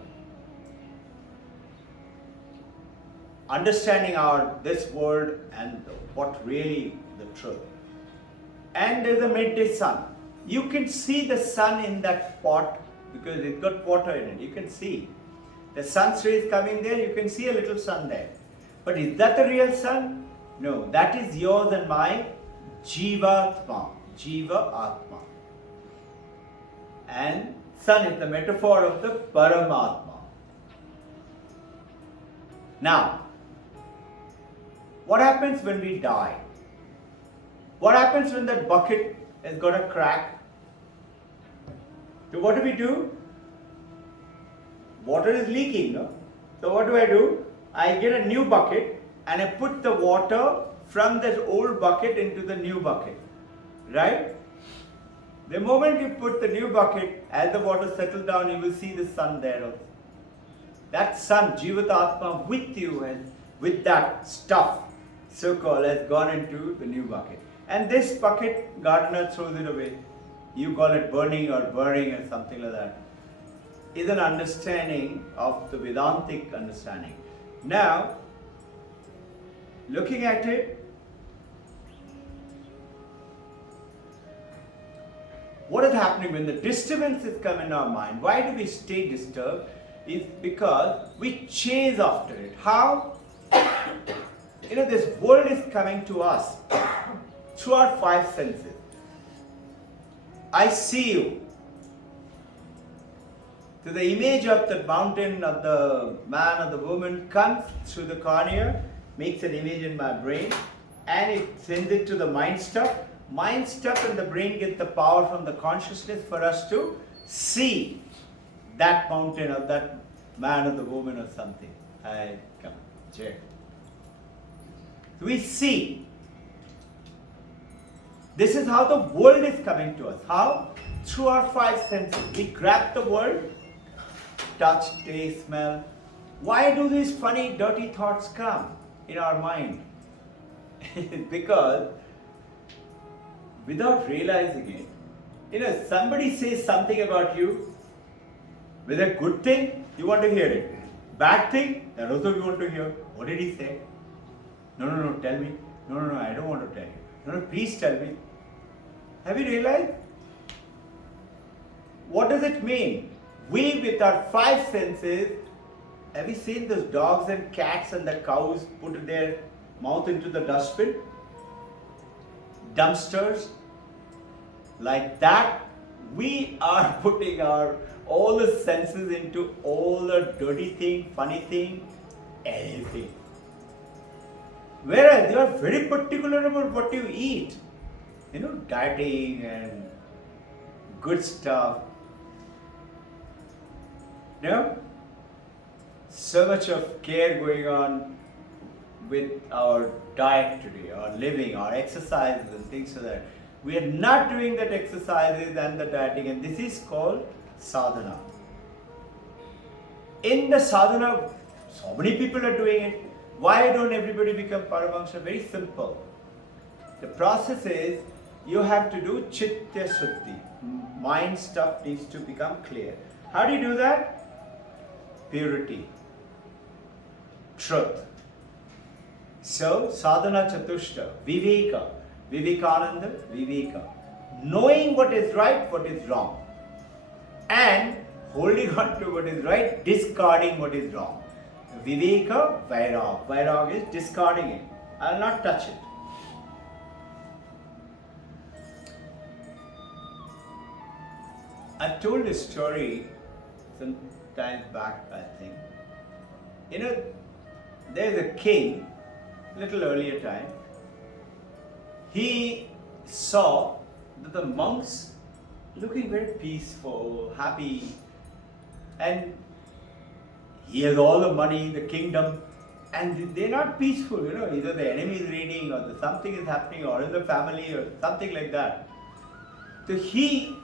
Understanding this world and what really the truth. And there's a midday sun. you can see the sun in that pot because it's got water in it. You can see the sun's rays coming there. You can see a little sun there. But is that the real sun? No, that is yours and my Jivatma, Jiva Atma. And sun is the metaphor of the Paramatma. Now, what happens when we die? What happens when that bucket has got a crack? So what do? Water is leaking, no? So what do? I get a new bucket and I put the water from that old bucket into the new bucket, right? The moment you put the new bucket, as the water settles down, you will see the sun there also. That sun, Jivatatma, with you and with that stuff, so-called, has gone into the new bucket. And this bucket, gardener throws it away. You call it burning or burying or something like that. Is an understanding of the Vedantic understanding. Now, looking at it, what is happening when the disturbances come in our mind? Why do we stay disturbed? Is because we chase after it. How? This world is coming to us through our five senses. I see you. So the image of the mountain, of the man or the woman comes through the cornea, makes an image in my brain, and it sends it to the mind stuff. Mind stuff and the brain get the power from the consciousness for us to see that mountain or that man or the woman or something. Come on, check. We see. This is how the world is coming to us. How? Through our five senses. We grab the world, touch, taste, smell. Why do these funny, dirty thoughts come in our mind? Because without realizing it, somebody says something about you, with a good thing, you want to hear it. Bad thing, that also you want to hear. What did he say? No, tell me. No, I don't want to tell you. No, please tell me. Have you realized? What does it mean? We, with our five senses, have you seen those dogs and cats and the cows put their mouth into the dustbin? Dumpsters? Like that, we are putting all the senses into all the dirty thing, funny thing, anything. Whereas you are very particular about what you eat. Dieting and good stuff. So much of care going on with our diet today, our living, our exercises and things like that. We are not doing that exercises and the dieting, and this is called sadhana. In the sadhana, so many people are doing it. Why don't everybody become Paramahansa? Very simple. The process is, you have to do Chitta Suddhi. Mind stuff needs to become clear. How do you do that? Purity. Truth. So, sadhana chatushta, viveka, vivekananda, viveka. Knowing what is right, what is wrong. And holding on to what is right, discarding what is wrong. Viveka, vairag. Vairag is discarding it. I will not touch it. I told a story some time back, I think. There's a king, little earlier time. He saw that the monks looking very peaceful, happy, and he has all the money, the kingdom, and they're not peaceful, either the enemy is raiding or something is happening or in the family or something like that. So he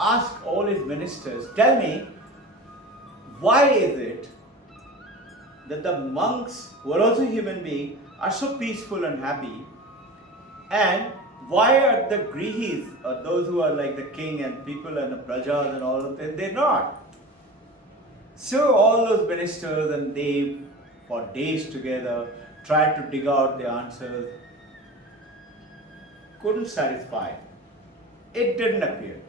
asked all his ministers, tell me, why is it that the monks, who are also human beings, are so peaceful and happy, and why are the grihis, or those who are like the king and people and the prajas and all of them, they're not? So all those ministers and they, for days together, tried to dig out the answers, couldn't satisfy. It didn't appear.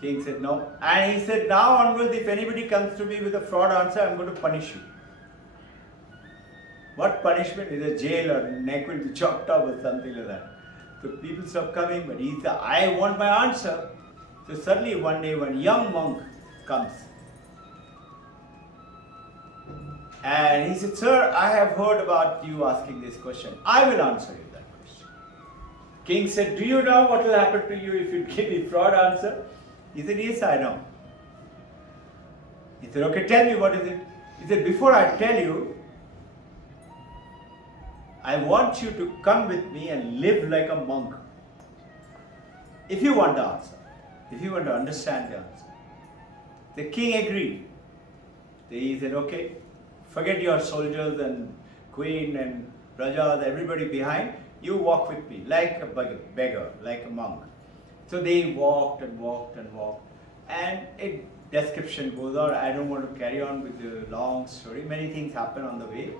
King said no. And he said, now onwards, if anybody comes to me with a fraud answer, I'm going to punish you. What punishment? Is a jail or neck will be chopped off or something like that. So people stop coming, but he said, I want my answer. So suddenly one day one young monk comes. And he said, sir, I have heard about you asking this question. I will answer you that question. King said, do you know what will happen to you if you give me fraud answer? He said, yes, I know. He said, okay, tell me what is it. He said, before I tell you, I want you to come with me and live like a monk. If you want the answer, if you want to understand the answer. The king agreed. He said, okay, forget your soldiers and queen and rajas, everybody behind. You walk with me like a beggar, like a monk. So they walked and walked and walked. And a description goes on. I don't want to carry on with the long story. Many things happen on the way.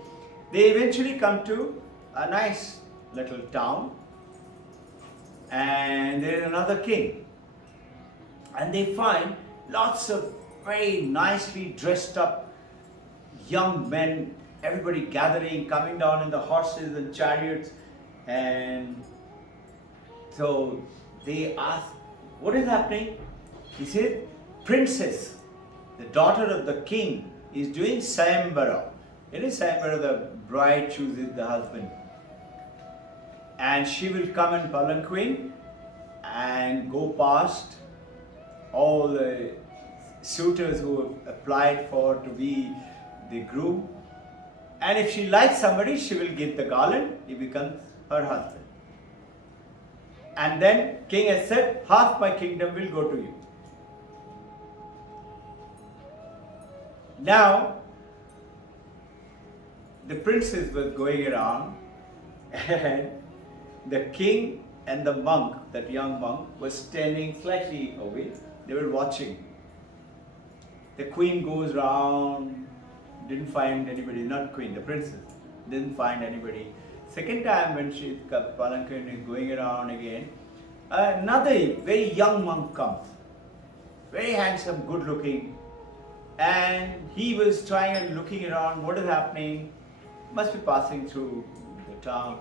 They eventually come to a nice little town. And there is another king. And they find lots of very nicely dressed up young men, everybody gathering, coming down in the horses and chariots. And so they ask, what is happening? He said, princess, the daughter of the king, is doing sayambara. In sayambara, the bride chooses the husband. And she will come in palanquin and go past all the suitors who have applied for to be the groom. And if she likes somebody, she will give the garland, he becomes her husband. And then king has said, half my kingdom will go to you. Now, the princess was going around and the king and the monk, that young monk, was standing slightly away. They were watching. The queen goes round, didn't find anybody, not queen, the princess, didn't find anybody. Second time when she, palanquin is going around again, another very young monk comes. Very handsome, good looking. And he was trying and looking around, what is happening? Must be passing through the town.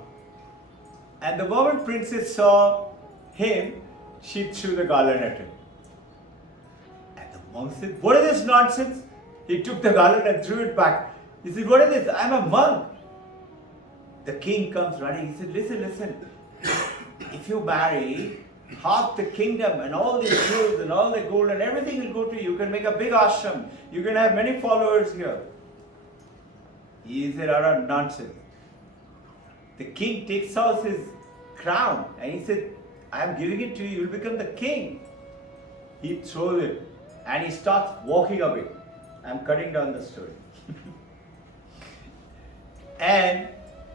And the moment princess saw him, she threw the garland at him. And the monk said, what is this nonsense? He took the garland and threw it back. He said, what is this? I'm a monk. The king comes running. He said, listen. If you marry, half the kingdom and all the jewels and all the gold and everything will go to you. You can make a big ashram. You can have many followers here. He said, nonsense. The king takes out his crown and he said, I am giving it to you, you will become the king. He throws it and he starts walking away. I am cutting down the story. And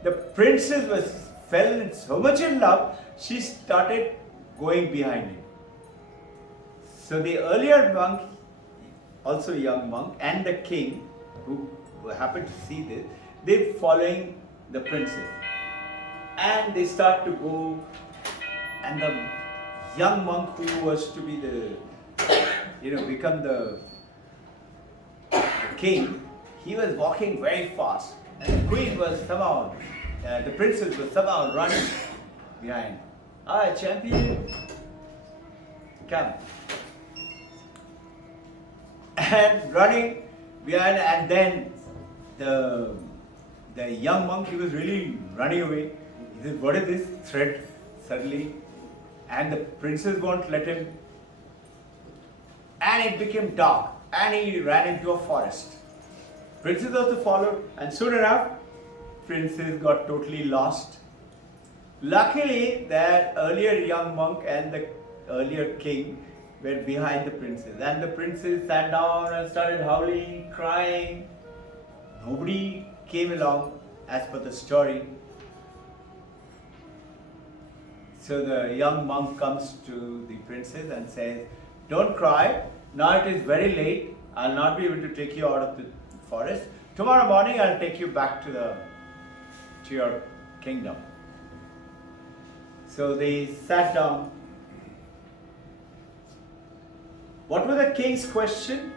the princess fell so much in love, she started going behind him. So the earlier monk, also young monk, and the king, who happened to see this, they're following the princess. And they start to go, and the young monk who was to be become the king, he was walking very fast. And the queen was somehow, the princess was somehow running behind. Champion, come. And running behind, and then the young monk, he was really running away. He said, what is this threat suddenly? And the princess won't let him. And it became dark. And he ran into a forest. Princess also followed. And soon enough, princess got totally lost. Luckily, that earlier young monk and the earlier king were behind the princess. And the princess sat down and started howling, crying. Nobody came along as per the story. So the young monk comes to the princess and says, don't cry, now it is very late, I'll not be able to take you out of the forest. Tomorrow morning I'll take you back to your kingdom. So they sat down What was the king's question?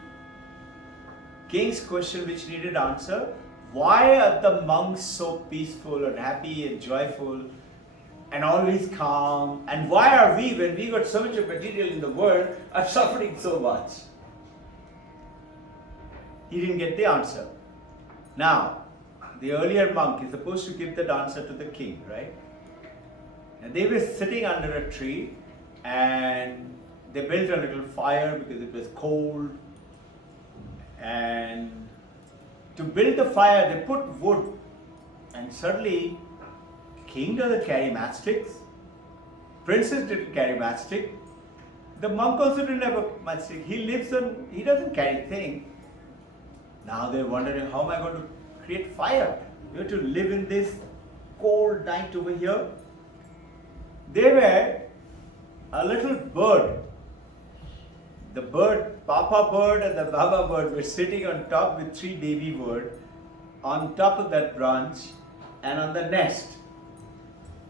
King's question which needed answer. Why are the monks so peaceful and happy and joyful and always calm? And why are we, when we got so much of material in the world, are suffering so much? He didn't get the answer. Now, the earlier monk is supposed to give that answer to the king, right? And they were sitting under a tree and they built a little fire because it was cold. And to build the fire, they put wood. And suddenly, king doesn't carry matchsticks. Princess didn't carry matchstick. The monk also didn't have a matchstick. He doesn't carry anything. Now they're wondering, how am I going to create fire? You have to live in this cold night over here. They were a little bird. The bird, Papa bird and the Baba bird were sitting on top with 3 baby birds on top of that branch and on the nest.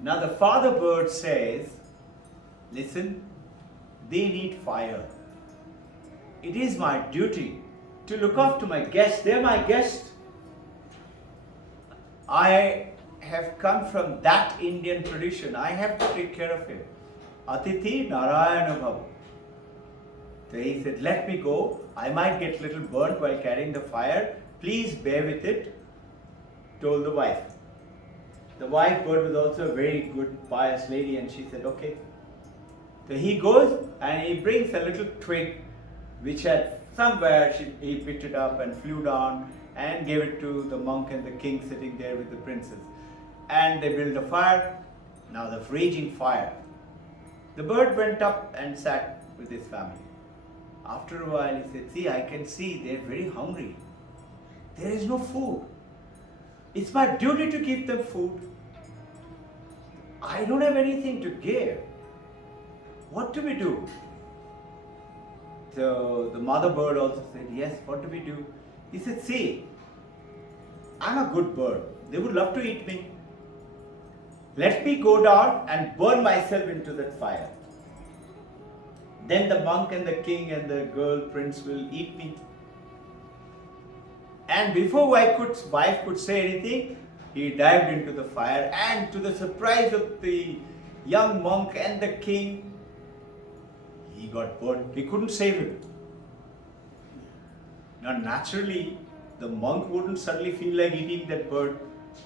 Now the father bird says, listen, they need fire. It is my duty to look after my guests. They're my guests. I have come from that Indian tradition. I have to take care of him. Atithi Narayana Bhava. So he said, let me go. I might get a little burnt while carrying the fire. Please bear with it, told the wife. The wife bird was also a very good, pious lady, and she said, okay. So he goes and he brings a little twig which had somewhere, he picked it up and flew down and gave it to the monk and the king sitting there with the princess. And they built a fire. Now the raging fire. The bird went up and sat with his family. After a while he said, see, I can see they're very hungry. There is no food. It's my duty to give them food. I don't have anything to give. What do we do? So the mother bird also said, yes, what do we do? He said, see, I'm a good bird. They would love to eat me. Let me go down and burn myself into that fire. Then the monk and the king and the girl prince will eat me. And before wife could say anything, he dived into the fire, and to the surprise of the young monk and the king, he got burned. He couldn't save him. Now naturally, the monk wouldn't suddenly feel like eating that bird.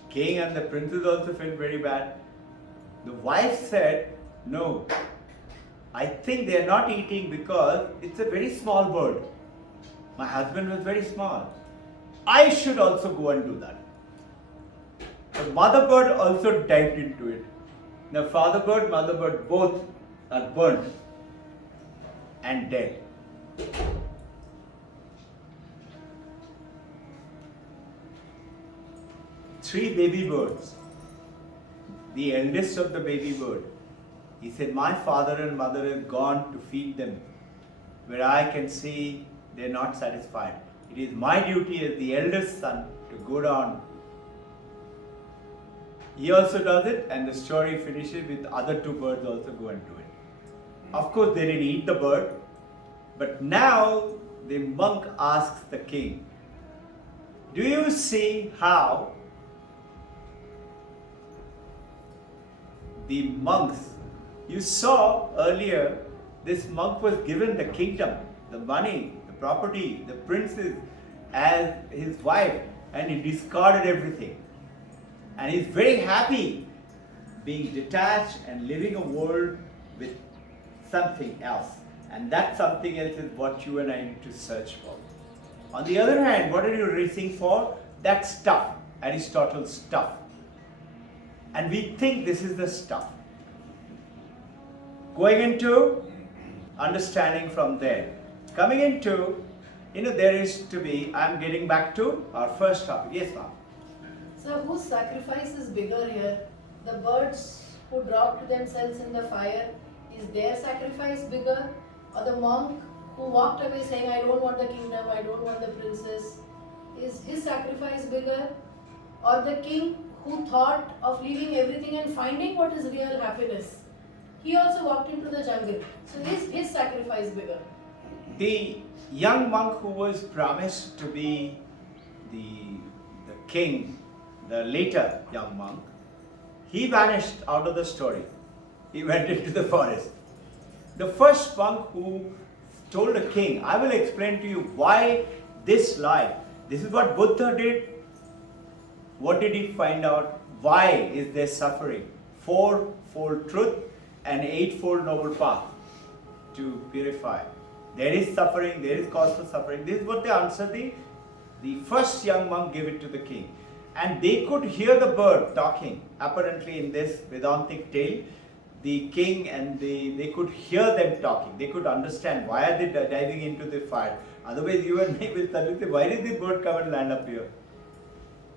King and the princess also felt very bad. The wife said, no, I think they are not eating because it's a very small bird. My husband was very small. I should also go and do that. The mother bird also dived into it. The father bird, mother bird, both are burnt and dead. 3 baby birds. The eldest of the baby bird. He said, my father and mother have gone to feed them, where I can see they are not satisfied. It is my duty as the eldest son to go down. He also does it, and the story finishes with other 2 birds also go and do it. Of course, they didn't eat the bird, but now the monk asks the king, do you see how the monks, you saw earlier, this monk was given the kingdom, the money, the property, the princes as his wife, and he discarded everything. And he's very happy being detached and living a world with something else. And that something else is what you and I need to search for. On the other hand, what are you racing for? That stuff, Aristotle's stuff. And we think this is the stuff. Going into understanding from there. Coming into, there is to be, I'm getting back to our first topic. Yes, ma'am. So whose sacrifice is bigger here? The birds who dropped themselves in the fire, is their sacrifice bigger? Or the monk who walked away saying, I don't want the kingdom, I don't want the princess, is his sacrifice bigger? Or the king who thought of leaving everything and finding what is real happiness? He also walked into the jungle. So is his sacrifice bigger? The young monk who was promised to be the king, the later young monk, he vanished out of the story. He went into the forest. The first monk who told the king, I will explain to you why this life, this is what Buddha did. What did he find out? Why is there suffering? Fourfold truth and eightfold noble path to purify. There is suffering, there is cause for suffering. This is what they answered. The first young monk gave it to the king. And they could hear the bird talking. Apparently in this Vedantic tale, the king and they could hear them talking. They could understand why are they diving into the fire. Otherwise you and me will suddenly say, why did the bird come and land up here?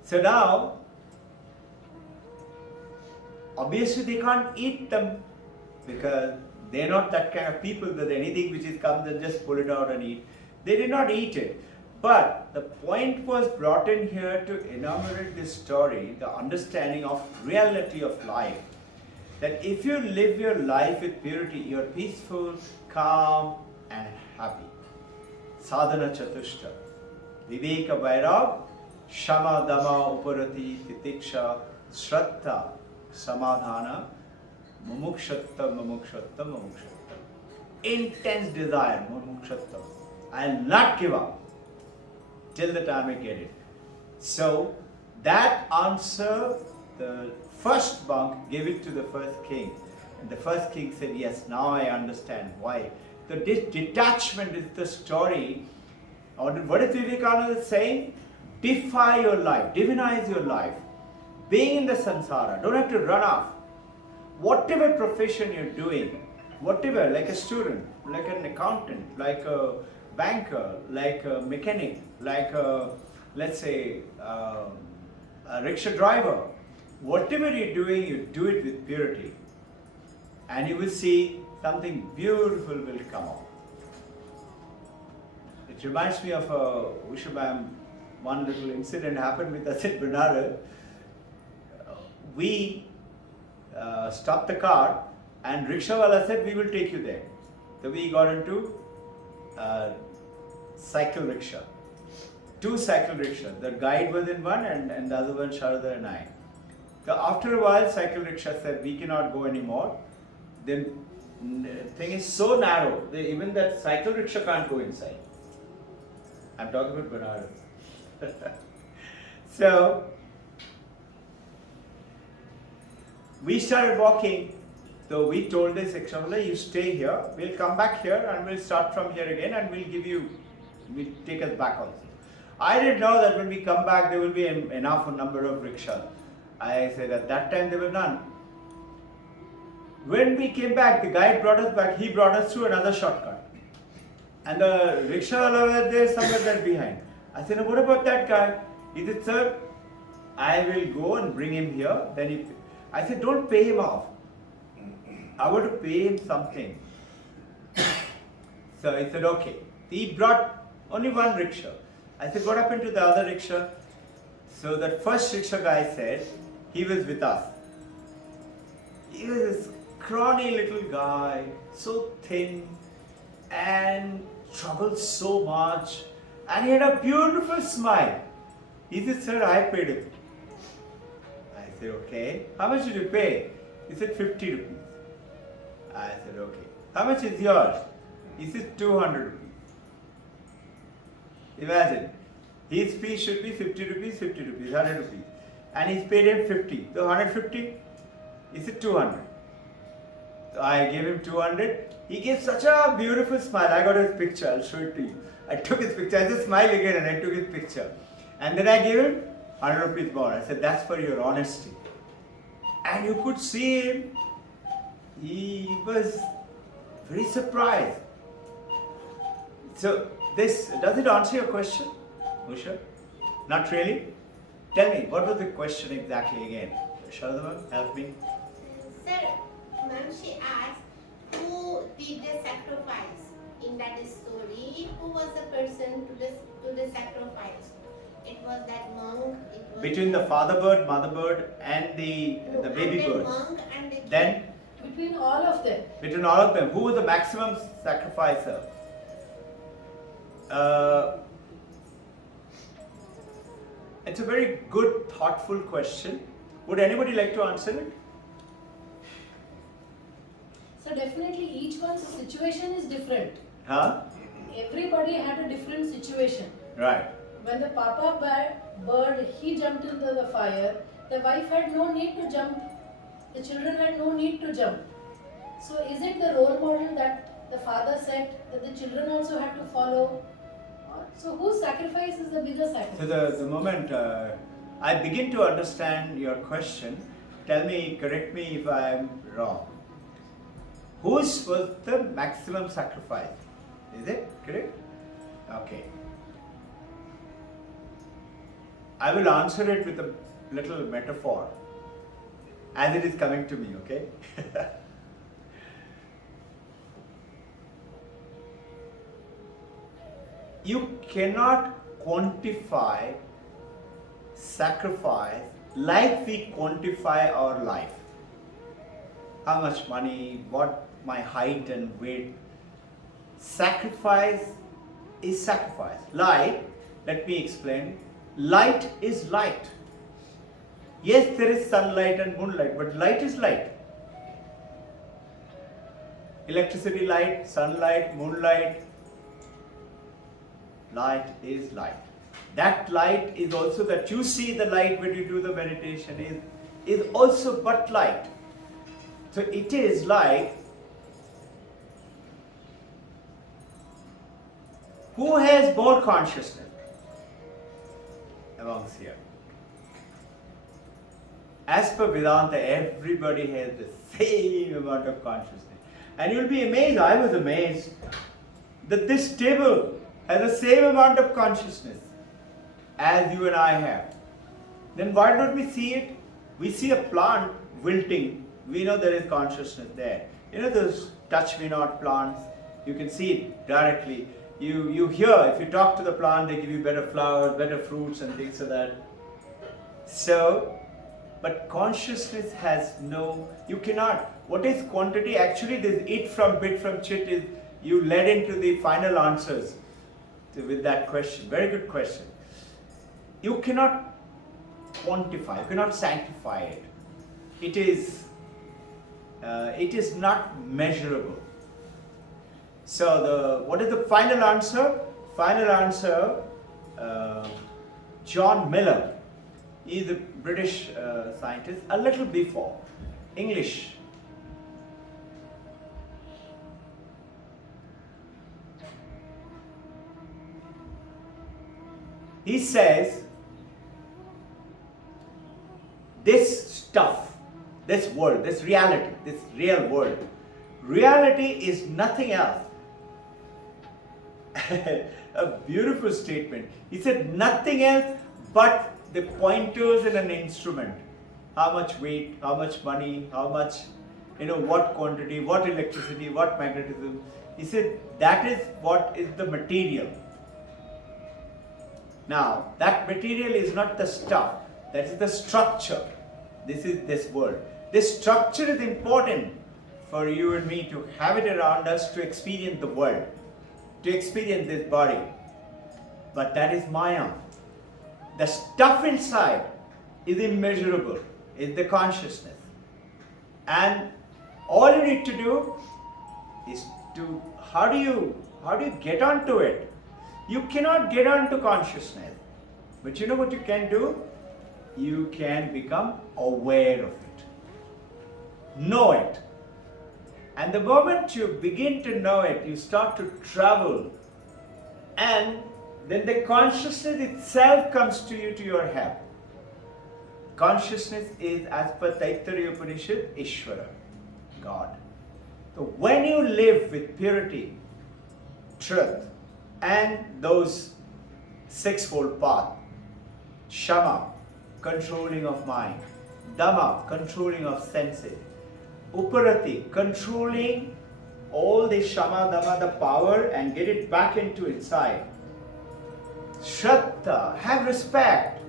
So now, obviously they can't eat them because they're not that kind of people that anything which is comes and just pull it out and eat. They did not eat it. But the point was brought in here to enumerate this story, the understanding of reality of life. That if you live your life with purity, you're peaceful, calm and happy. Sadhana Chatushta. Viveka Vairag, Shama Dama Uparati Titiksha Shraddha Samadhana Mumukshatta. Intense desire, mumukshatta. I'll not give up till the time I get it. So that answer, the first monk gave it to the first king. And the first king said, yes, now I understand why. The detachment is the story. What is Vivekananda saying? Defy your life, divinize your life. Being in the samsara, don't have to run off. Whatever profession you're doing, whatever, like a student, like an accountant, like a banker, like a mechanic, like a, let's say, a rickshaw driver, whatever you're doing, you do it with purity. And you will see something beautiful will come out. It reminds me of one little incident happened with us at Benares. We stopped the car and rickshawala said, we will take you there. So we got into cycle rickshaw. 2 cycle rickshaws. The guide was in one and the other one Sharada and I. So after a while cycle rickshaw said, we cannot go anymore. The thing is so narrow, even that cycle rickshaw can't go inside. I'm talking about Benares. So we started walking. So we told this rickshawala, you stay here, we'll come back here and we'll start from here again and we'll take us back also. I didn't know that when we come back there will be enough number of rickshaws. I said at that time there were none. When we came back, the guide brought us back, he brought us through another shortcut. And the rickshawala was there somewhere there behind. I said, what about that guy? He said, sir, I will go and bring him here. Then I said, don't pay him off. I want to pay him something. So he said, okay. He brought only one rickshaw. I said, what happened to the other rickshaw? So that first rickshaw guy said, he was with us. He was this scrawny little guy, so thin and struggled so much. And he had a beautiful smile. He said, sir, I paid him. I said, okay. How much did you pay? He said, 50 rupees. I said, okay. How much is yours? He said, 200 rupees. Imagine, his fee should be 50 rupees, 50 rupees, 100 rupees. And he's paid him 50. So 150, he said 200. So I gave him 200. He gave such a beautiful smile. I got his picture, I'll show it to you. I took his picture, I just smiled again and I took his picture. And then I gave him 100 rupees more. I said, that's for your honesty. And you could see him, he was very surprised. So this, does it answer your question, Usha? Not really? Tell me, what was the question exactly again? Shardama, help me. Sir, ma'am, she asked, who did the sacrifice in that story? Who was the person to the sacrifice? It was that monk. It was Between the father bird, mother bird, and the baby bird. Monk and the Between all of them. Between all of them, who was the maximum sacrificer? Uh, it's a very good, thoughtful question. Would anybody like to answer it? So definitely each one's situation is different. Huh? Everybody had a different situation. Right. When the papa bird, he jumped into the fire, the wife had no need to jump, the children had no need to jump. So is it the role model that the father set that the children also had to follow? So whose sacrifice is the bigger sacrifice? So the moment I begin to understand your question, correct me if I am wrong. Whose was the maximum sacrifice? Is it correct? Okay. I will answer it with a little metaphor as it is coming to me, okay? You cannot quantify sacrifice like we quantify our life. How much money, what my height and weight. Sacrifice is sacrifice. Like, let me explain. Light is light. Yes, there is sunlight and moonlight, but light is light. Electricity light, sunlight, moonlight. Light is light. That light is also that you see the light when you do the meditation is also but light. So it is like, who has more consciousness amongst here? As per Vedanta, everybody has the same amount of consciousness. And you'll be amazed, I was amazed, that this table has the same amount of consciousness as you and I have. Then why don't we see it? We see a plant wilting, we know there is consciousness there. You know those touch me not plants, you can see it directly. You hear, if you talk to the plant, they give you better flowers, better fruits and things like that. So, but consciousness has no, you cannot, what is quantity? Actually this it from bit from chit is, you led into the final answers with that question. Very good question. You cannot quantify, you cannot sanctify it. It is not measurable. So what is the final answer? Final answer, John Miller, he is a British scientist, a little before, English. He says, this stuff, this world, this reality, this real world, reality is nothing else. A beautiful statement. He said nothing else but the pointers in an instrument. How much weight, how much money, how much, what quantity, what electricity, what magnetism. He said that is what is the material. Now, that material is not the stuff, that is the structure. This is this world. This structure is important for you and me to have it around us to experience the world, to experience this body. But that is Maya. The stuff inside is immeasurable, is the consciousness. And all you need to do is to, how do you get onto it? You cannot get onto consciousness. But you know what you can do? You can become aware of it. Know it. And the moment you begin to know it, you start to travel. And then the consciousness itself comes to you, to your help. Consciousness is, as per Taittiriya Upanishad, Ishvara, God. So when you live with purity, truth, and those sixfold path, Shama, controlling of mind, Dhamma, controlling of senses, Uparati, controlling all the Shama, Dhamma, the power, and get it back into inside. Shraddha, have respect.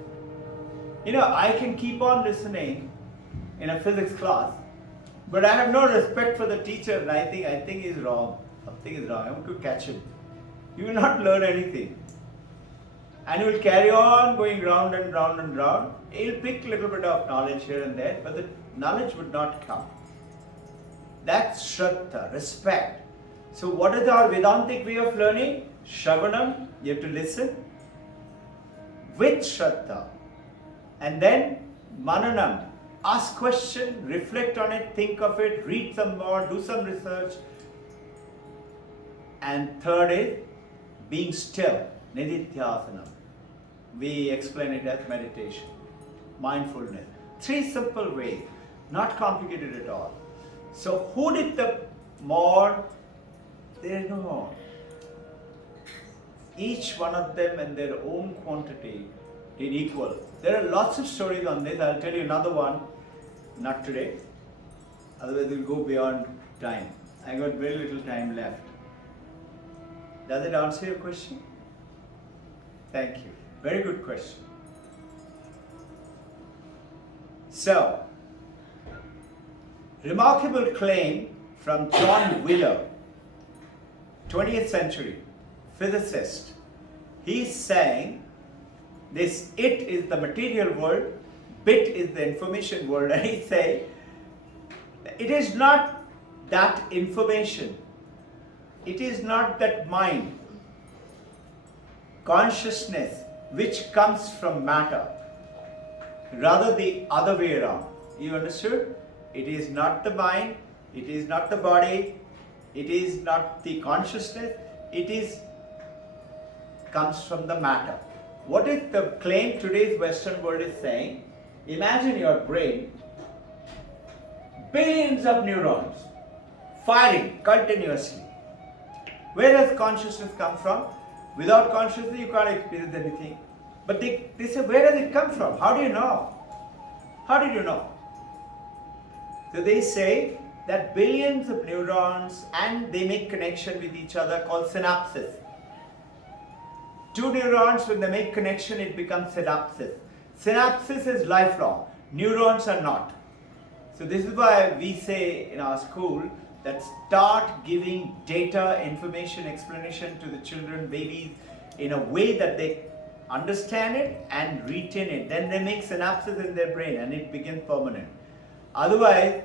I can keep on listening in a physics class, but I have no respect for the teacher, and I think he's wrong. Something is wrong. I want to catch him. You will not learn anything. And you will carry on going round and round and round. You'll pick a little bit of knowledge here and there, but the knowledge would not come. That's Shraddha, respect. So what is our Vedantic way of learning? Shravanam, you have to listen with Shraddha. And then Mananam, ask question, reflect on it, think of it, read some more, do some research. And third is being still, Nididhyasanam. We explain it as meditation, mindfulness. 3 simple ways, not complicated at all. So who did the more? There is no more. Each one of them in their own quantity did equal. There are lots of stories on this. I'll tell you another one, not today. Otherwise we'll go beyond time. I got very little time left. Does it answer your question? Thank you. Very good question. So, remarkable claim from John Wheeler, 20th century physicist. He's saying this it is the material world, bit is the information world, and he's saying it is not that information, it is not that mind, consciousness which comes from matter, rather the other way around. You understood? It is not the mind, it is not the body, it is not the consciousness, it is comes from the matter. What is the claim today's Western world is saying? Imagine your brain, billions of neurons firing continuously. Where does consciousness come from? Without consciousness you can't experience anything. But they say, where does it come from? How do you know? How did you know? So they say that billions of neurons and they make connection with each other called synapses. 2 neurons, when they make connection, it becomes synapses. Synapses is lifelong. Neurons are not. So this is why we say in our school that start giving data, information, explanation to the children, babies, in a way that they understand it and retain it. Then they make synapses in their brain and it becomes permanent. Otherwise,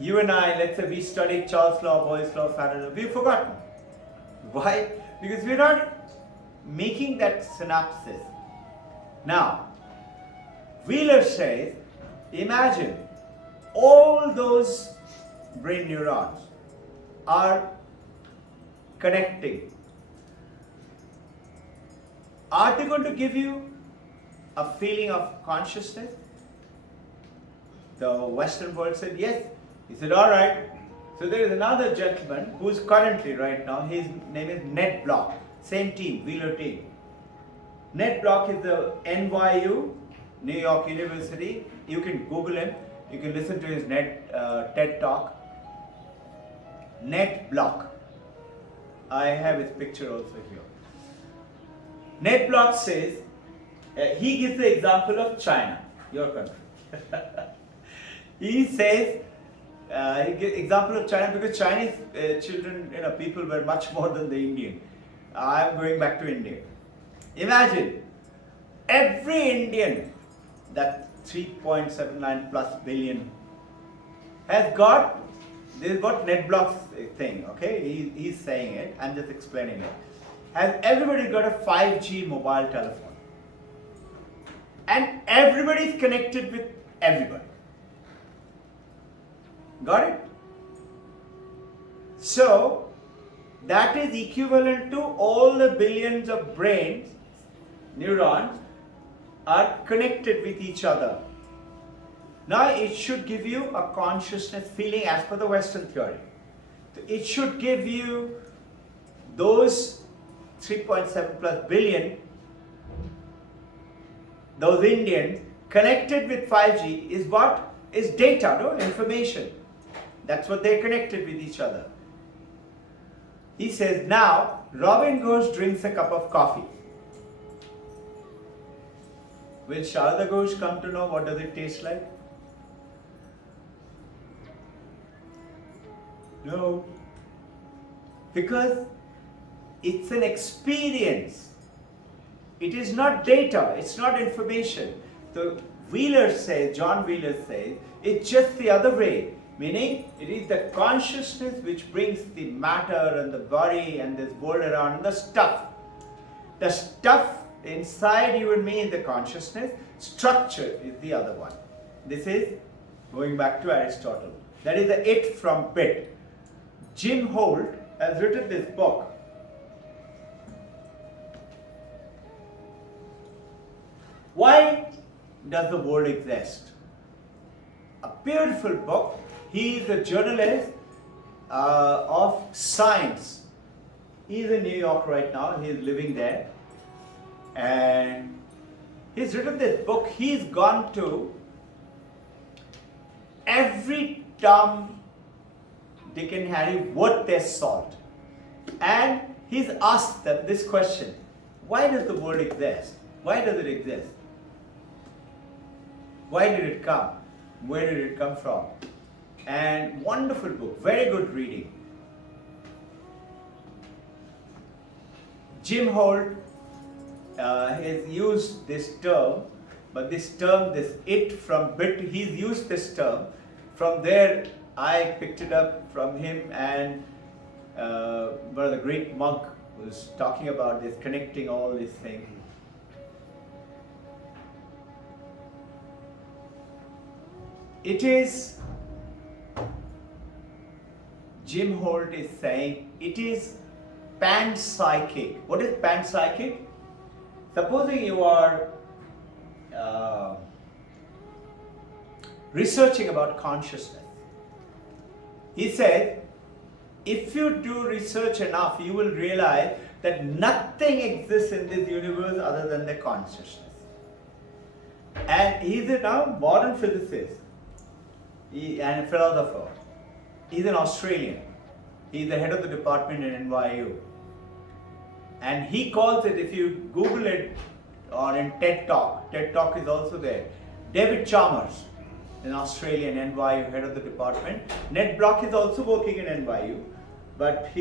you and I, let's say we studied Charles' law, Boyle's law, Faraday's law, we've forgotten. Why? Because we're not making that synapses. Now, Wheeler says, imagine all those brain neurons are connecting. Are they going to give you a feeling of consciousness? The Western world said yes. He said, all right. So there is another gentleman who is currently right now, his name is Ned Block. Same team, Wheeler team. Ned Block is the NYU, New York University. You can Google him. You can listen to his TED talk. Ned Block. I have his picture also here. Ned Block says, he gives the example of China, your country. He says, he gives example of China because Chinese children, people were much more than the Indian. I am going back to India. Imagine every Indian, that 3.79 plus billion, has got, this is what Ned Block's thing, okay? He's saying it, I'm just explaining it. Has everybody got a 5G mobile telephone? And everybody is connected with everybody. Got it? So, that is equivalent to all the billions of brains, neurons, are connected with each other. Now it should give you a consciousness feeling as per the Western theory. It should give you those 3.7 plus billion, those Indians connected with 5G is what? Is data, no? Information. That's what they're connected with each other. He says, now Robin Ghosh drinks a cup of coffee. Will Sharada Ghosh come to know what does it taste like? No. Because It's an experience. It is not data, it's not information. So John Wheeler says, it's just the other way. Meaning, it is the consciousness which brings the matter and the body and this world around and the stuff. The stuff inside you and me is the consciousness, structure is the other one. This is going back to Aristotle. That is the it from bit. Jim Holt has written this book. Why does the world exist? A beautiful book. He is a journalist of science. He is in New York right now. He is living there. And he's written this book. He's gone to every Tom, Dick and Harry worth their salt. And he's asked them this question. Why does the world exist? Why does it exist? Why did it come? Where did it come from? And wonderful book, very good reading. Jim Holt has used this term, but this term, this it from bit, he's used this term. From there, I picked it up from him, and one of the great monk was talking about this, connecting all these things. It is, Jim Holt is saying, it is panpsychic. What is panpsychic? Supposing you are researching about consciousness. He said, if you do research enough, you will realize that nothing exists in this universe other than the consciousness. And he's a now modern physicist and a philosopher. He's an Australian. He's the head of the department in NYU. And he calls it, if you Google it or in TED Talk is also there. David Chalmers, an Australian NYU head of the department. Ned Block is also working in NYU, but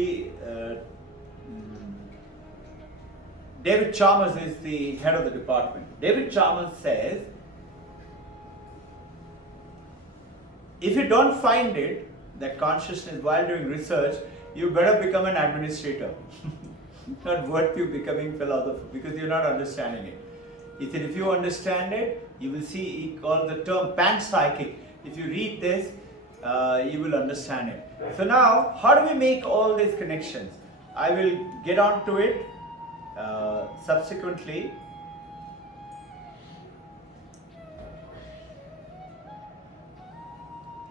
David Chalmers is the head of the department. David Chalmers says, if you don't find it, that consciousness while doing research, you better become an administrator. Not worth you becoming philosopher, because you're not understanding it. He said, if you understand it, you will see, he called the term panpsychic. If you read this, you will understand it. So now, how do we make all these connections? I will get on to it subsequently.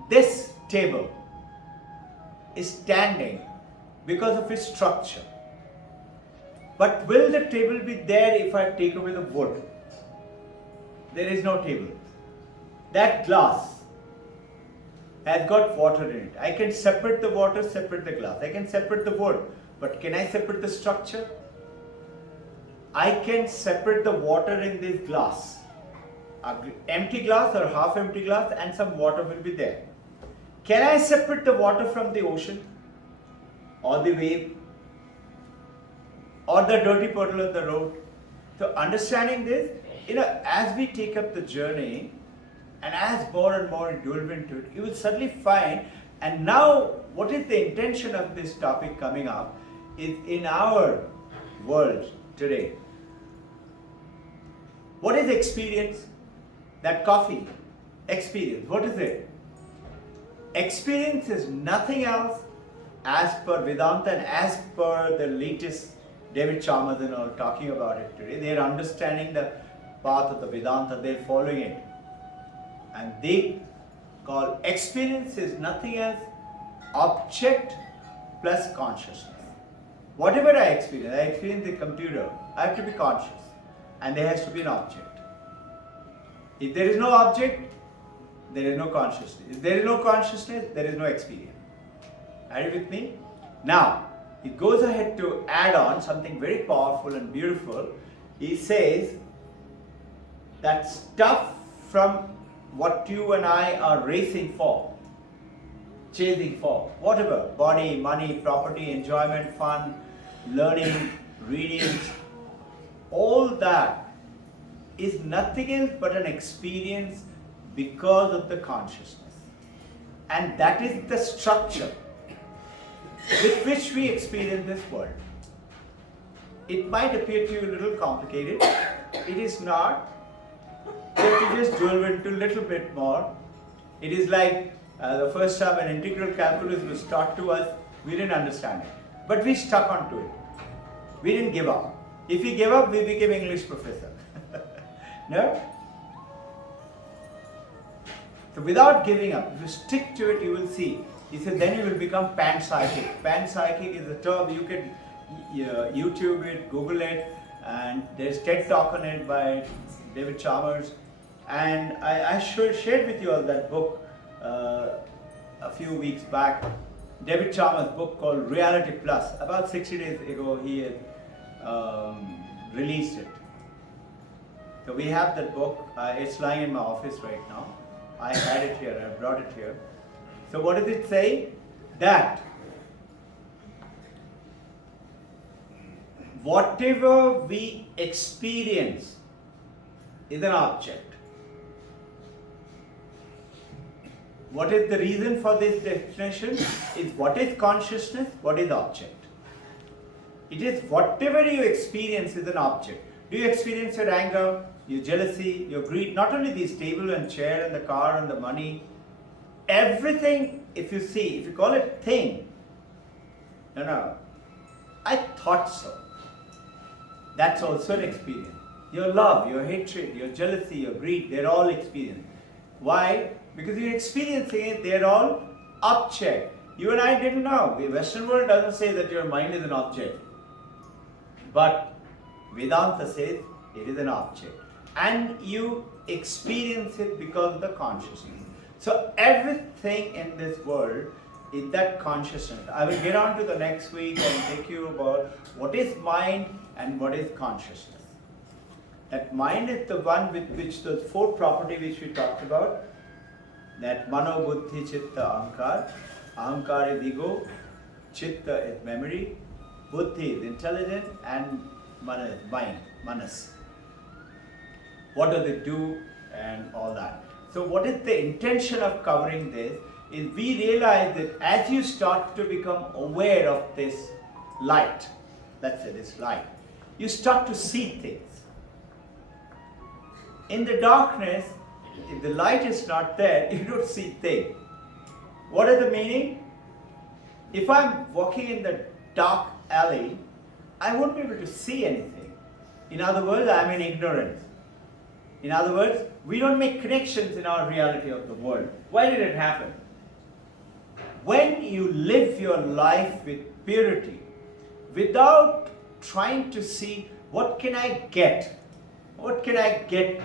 This table is standing because of its structure. But will the table be there if I take away the wood? There is no table. That glass has got water in it. I can separate the water, separate the glass. I can separate the wood, but can I separate the structure? I can separate the water in this glass. An empty glass or half empty glass, and some water will be there. Can I separate the water from the ocean or the wave or the dirty puddle of the road? So understanding this, as we take up the journey and as more and more you delve into it, you will suddenly find, and now what is the intention of this topic coming up is in our world today. What is experience? That coffee, experience, what is it? Experience is nothing else as per Vedanta and as per the latest David Chalmers and all talking about it today. They are understanding the path of the Vedanta, they are following it. And they call experience is nothing else object plus consciousness. Whatever I experience the computer, I have to be conscious and there has to be an object. If there is no object, there is no consciousness. If there is no consciousness, there is no experience. Are you with me? Now, he goes ahead to add on something very powerful and beautiful. He says that stuff from what you and I are racing for, chasing for, whatever, body, money, property, enjoyment, fun, learning, reading, all that is nothing else but an experience because of the consciousness. And that is the structure with which we experience this world. It might appear to you a little complicated. It is not. You have to just delve into a little bit more. It is like the first time an integral calculus was taught to us, we didn't understand it. But we stuck onto it. We didn't give up. If we gave up, we became English professor. No? So without giving up, if you stick to it, you will see. He said, then you will become panpsychic. Panpsychic is a term, you can YouTube it, Google it, and there's TED Talk on it by David Chalmers. And I shared with you all that book a few weeks back. David Chalmers' book called Reality Plus. About 60 days ago, he had released it. So we have that book. It's lying in my office right now. I had it here. I brought it here. So what does it say? That whatever we experience is an object. What is the reason for this definition? Is what is consciousness, what is object? It is whatever you experience is an object. Do you experience your anger, your jealousy, your greed? Not only this table and chair and the car and the money, everything, if you see, if you call it thing, no, I thought so. That's also an experience. Your love, your hatred, your jealousy, your greed, they're all experience. Why? Because you're experiencing it, they're all object. You and I didn't know. The Western world doesn't say that your mind is an object. But Vedanta says it is an object. And you experience it because of the consciousness. So everything in this world is that consciousness. I will get on to the next week and take you about what is mind and what is consciousness. That mind is the one with which those four properties which we talked about, that mano, buddhi, chitta, ahankar. Ahankar is ego, chitta is memory, buddhi is intelligence, and mana is mind, manas. What does it do and all that. So what is the intention of covering this is we realize that as you start to become aware of this light, let's say this light, you start to see things. In the darkness, if the light is not there, you don't see things. What is the meaning? If I'm walking in the dark alley, I won't be able to see anything. In other words, I'm in ignorance. In other words, we don't make connections in our reality of the world. Why did it happen? When you live your life with purity, without trying to see what can I get, what can I get?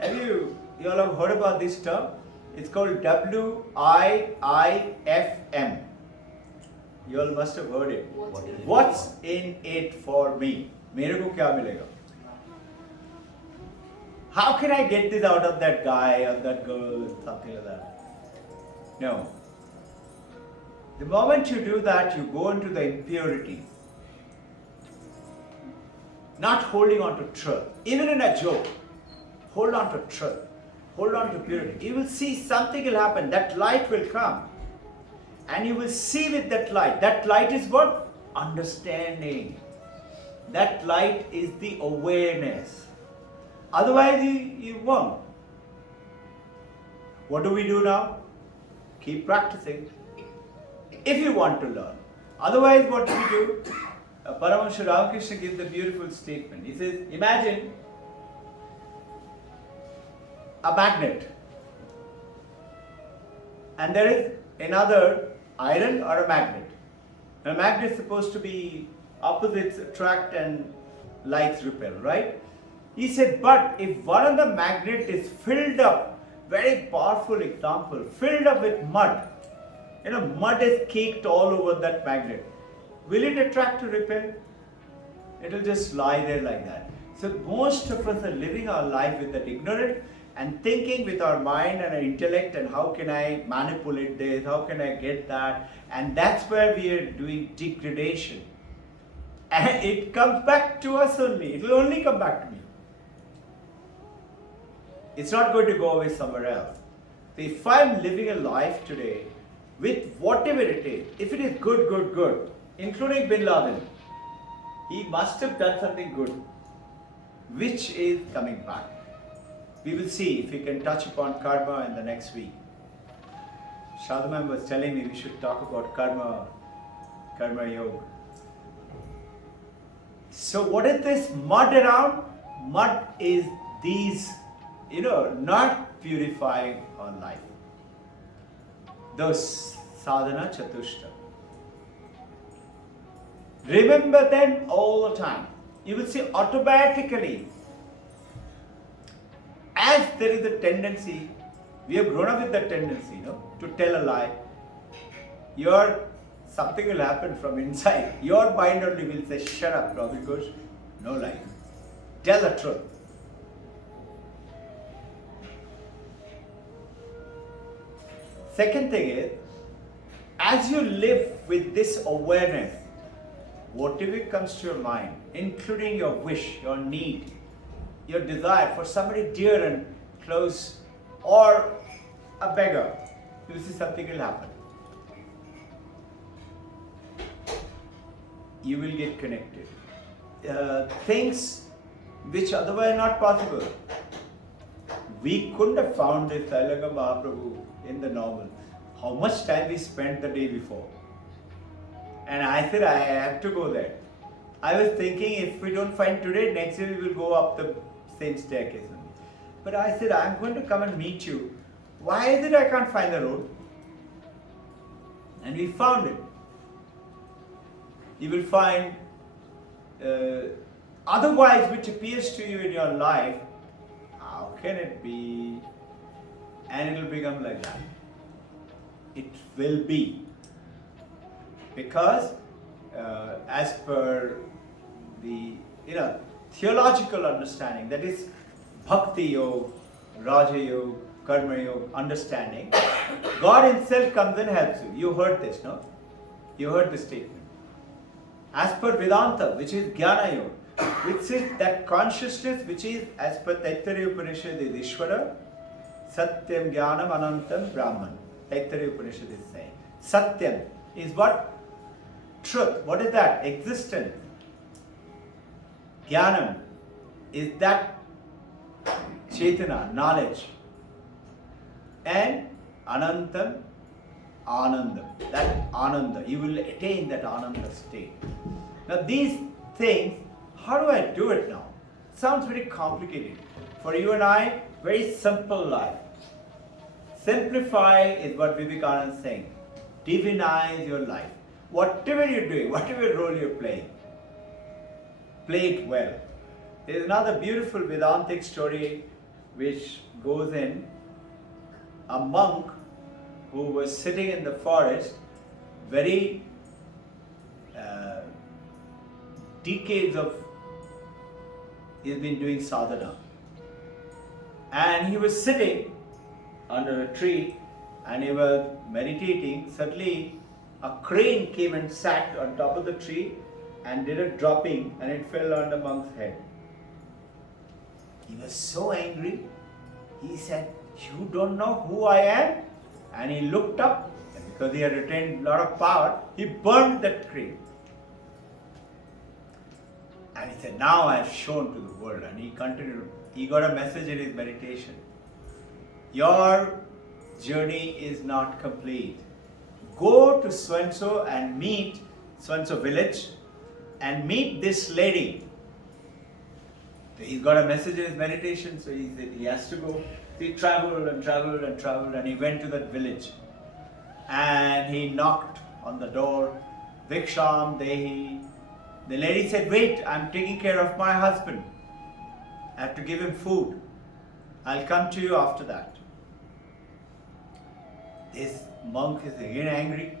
Have you all have heard about this term? It's called WIIFM. You all must have heard it. What's in it for me? मेरे को क्या मिलेगा? How can I get this out of that guy or that girl, something like that? No. The moment you do that, you go into the impurities. Not holding on to truth. Even in a joke, hold on to truth. Hold on to purity. You will see something will happen. That light will come. And you will see with that light. That light is what? Understanding. That light is the awareness. Otherwise, you won't. What do we do now? Keep practicing. If you want to learn. Otherwise, what do we do? Paramahansa Ramakrishna gives a beautiful statement. He says, imagine a magnet. And there is another iron or a magnet. A magnet is supposed to be opposites attract and likes repel, right? He said, but if one of the magnet is filled up, very powerful example, filled up with mud, mud is caked all over that magnet. Will it attract or repel? It will just lie there like that. So most of us are living our life with that ignorance and thinking with our mind and our intellect and how can I manipulate this, how can I get that, and that's where we are doing degradation. And it comes back to us only. It will only come back to me. It's not going to go away somewhere else. So if I'm living a life today with whatever it is, if it is good, including Bin Laden, he must have done something good, which is coming back. We will see if we can touch upon karma in the next week. Shadhman was telling me we should talk about karma yoga. So what is this mud around? Mud is these, not purifying our life. Those sadhana chatushta. Remember them all the time. You will see automatically, as there is a tendency, we have grown up with that tendency, to tell a lie. Something will happen from inside. Your mind only will say, shut up, Robin Ghosh, no lie. Tell the truth. Second thing is, as you live with this awareness, whatever comes to your mind, including your wish, your need, your desire for somebody dear and close, or a beggar, you see something will happen. You will get connected. Things which otherwise not possible. We couldn't have found this Sailanga Mahaprabhu in the novel. How much time we spent the day before. And I said, I have to go there. I was thinking if we don't find today, next year we will go up the same staircase. But I said, I'm going to come and meet you. Why is it I can't find the road? And we found it. You will find otherwise which appears to you in your life, how can it be? And it will become like that. It will be. Because as per the theological understanding, that is Bhakti Yoga, Raja Yoga, Karma Yoga understanding, God Himself comes and helps you. You heard this, no? You heard this statement. As per Vedanta, which is Jnana Yoga, which is that consciousness which is, as per Taittiriya Upanishad, is Ishvara, Satyam Jnanam Anantam Brahman. Taittiriya Upanishad is saying. Satyam is what? Truth. What is that? Existence. Jnanam is that Chaitana, knowledge. And Anantam, Ananda. That Ananda. You will attain that Ananda state. Now these things, how do I do it now? It sounds very complicated. For you and I, very simple life. Simplify is what Vivekananda is saying. Divinize your life. Whatever you're doing, whatever role you're playing, play it well. There is another beautiful Vedantic story which goes in. A monk who was sitting in the forest, very decades of, he's been doing sadhana. And he was sitting under a tree and he was meditating. Suddenly a crane came and sat on top of the tree and did a dropping and it fell on the monk's head. He was so angry. He said, "You don't know who I am?" And he looked up, and because he had retained a lot of power, he burned that crane. And he said, "Now I have shown to the world." And he continued. He got a message in his meditation. Your journey is not complete. Go to so-and-so and meet so-and-so village and meet this lady. He got a message in his meditation, so he said he has to go. He traveled and traveled and traveled and he went to that village. And he knocked on the door. Viksham Dehi. The lady said, "Wait, I'm taking care of my husband. I have to give him food. I'll come to you after that." This monk is again angry.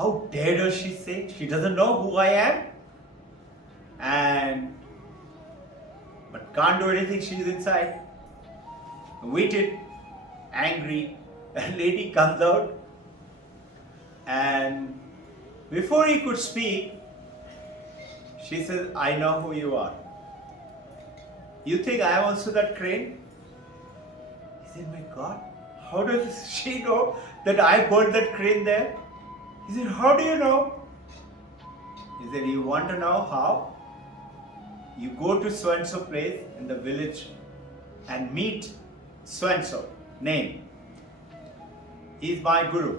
How dare does she say? She doesn't know who I am. But can't do anything, she's inside. Waited, angry. A lady comes out and before he could speak, She says, I know who you are. You think I am also that crane? He said, my God, how does she know that I bought that crane there? He said, how do you know? He said, you want to know how? You go to so-and-so place in the village and meet so-and-so, name. He is my guru.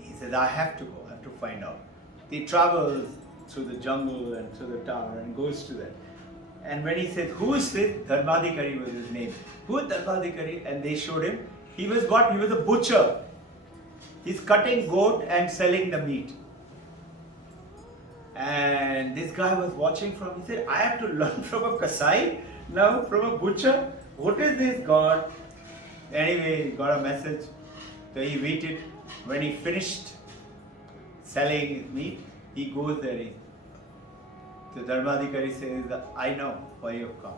He said, I have to go, I have to find out. He travels through the jungle and through the town and goes to that. And when he said, who is this? Dharmadhikari was his name. Who is Dharmadhikari? And they showed him. He was what? He was a butcher. He's cutting goat and selling the meat. And this guy was watching from, he said, I have to learn from a Kasai, now from a butcher. What is this God? Anyway, he got a message. So he waited. When he finished selling his meat, he goes there. So Dharmadhikari says, I know why you've come.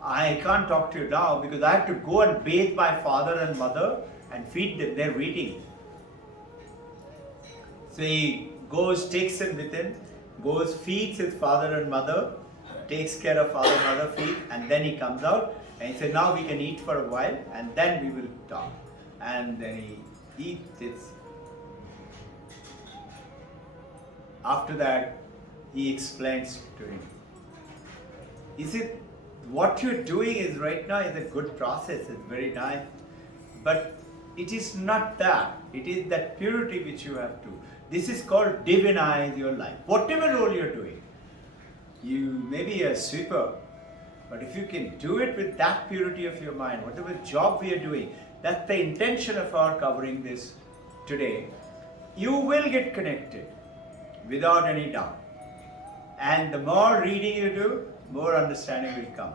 I can't talk to you now because I have to go and bathe my father and mother and feed them. They're waiting. So he goes, takes him with him, goes, feeds his father and mother, takes care of father and mother, feed, and then he comes out and he said, now we can eat for a while and then we will talk. And then he eats it. After that, he explains to him. He said, what you're doing is right now is a good process, it's very nice, but it is not that. It is that purity which you have to. This is called divinize your life. Whatever role you're doing, you may be a sweeper, but if you can do it with that purity of your mind, whatever job we are doing, that's the intention of our covering this today, you will get connected without any doubt. And the more reading you do, more understanding will come.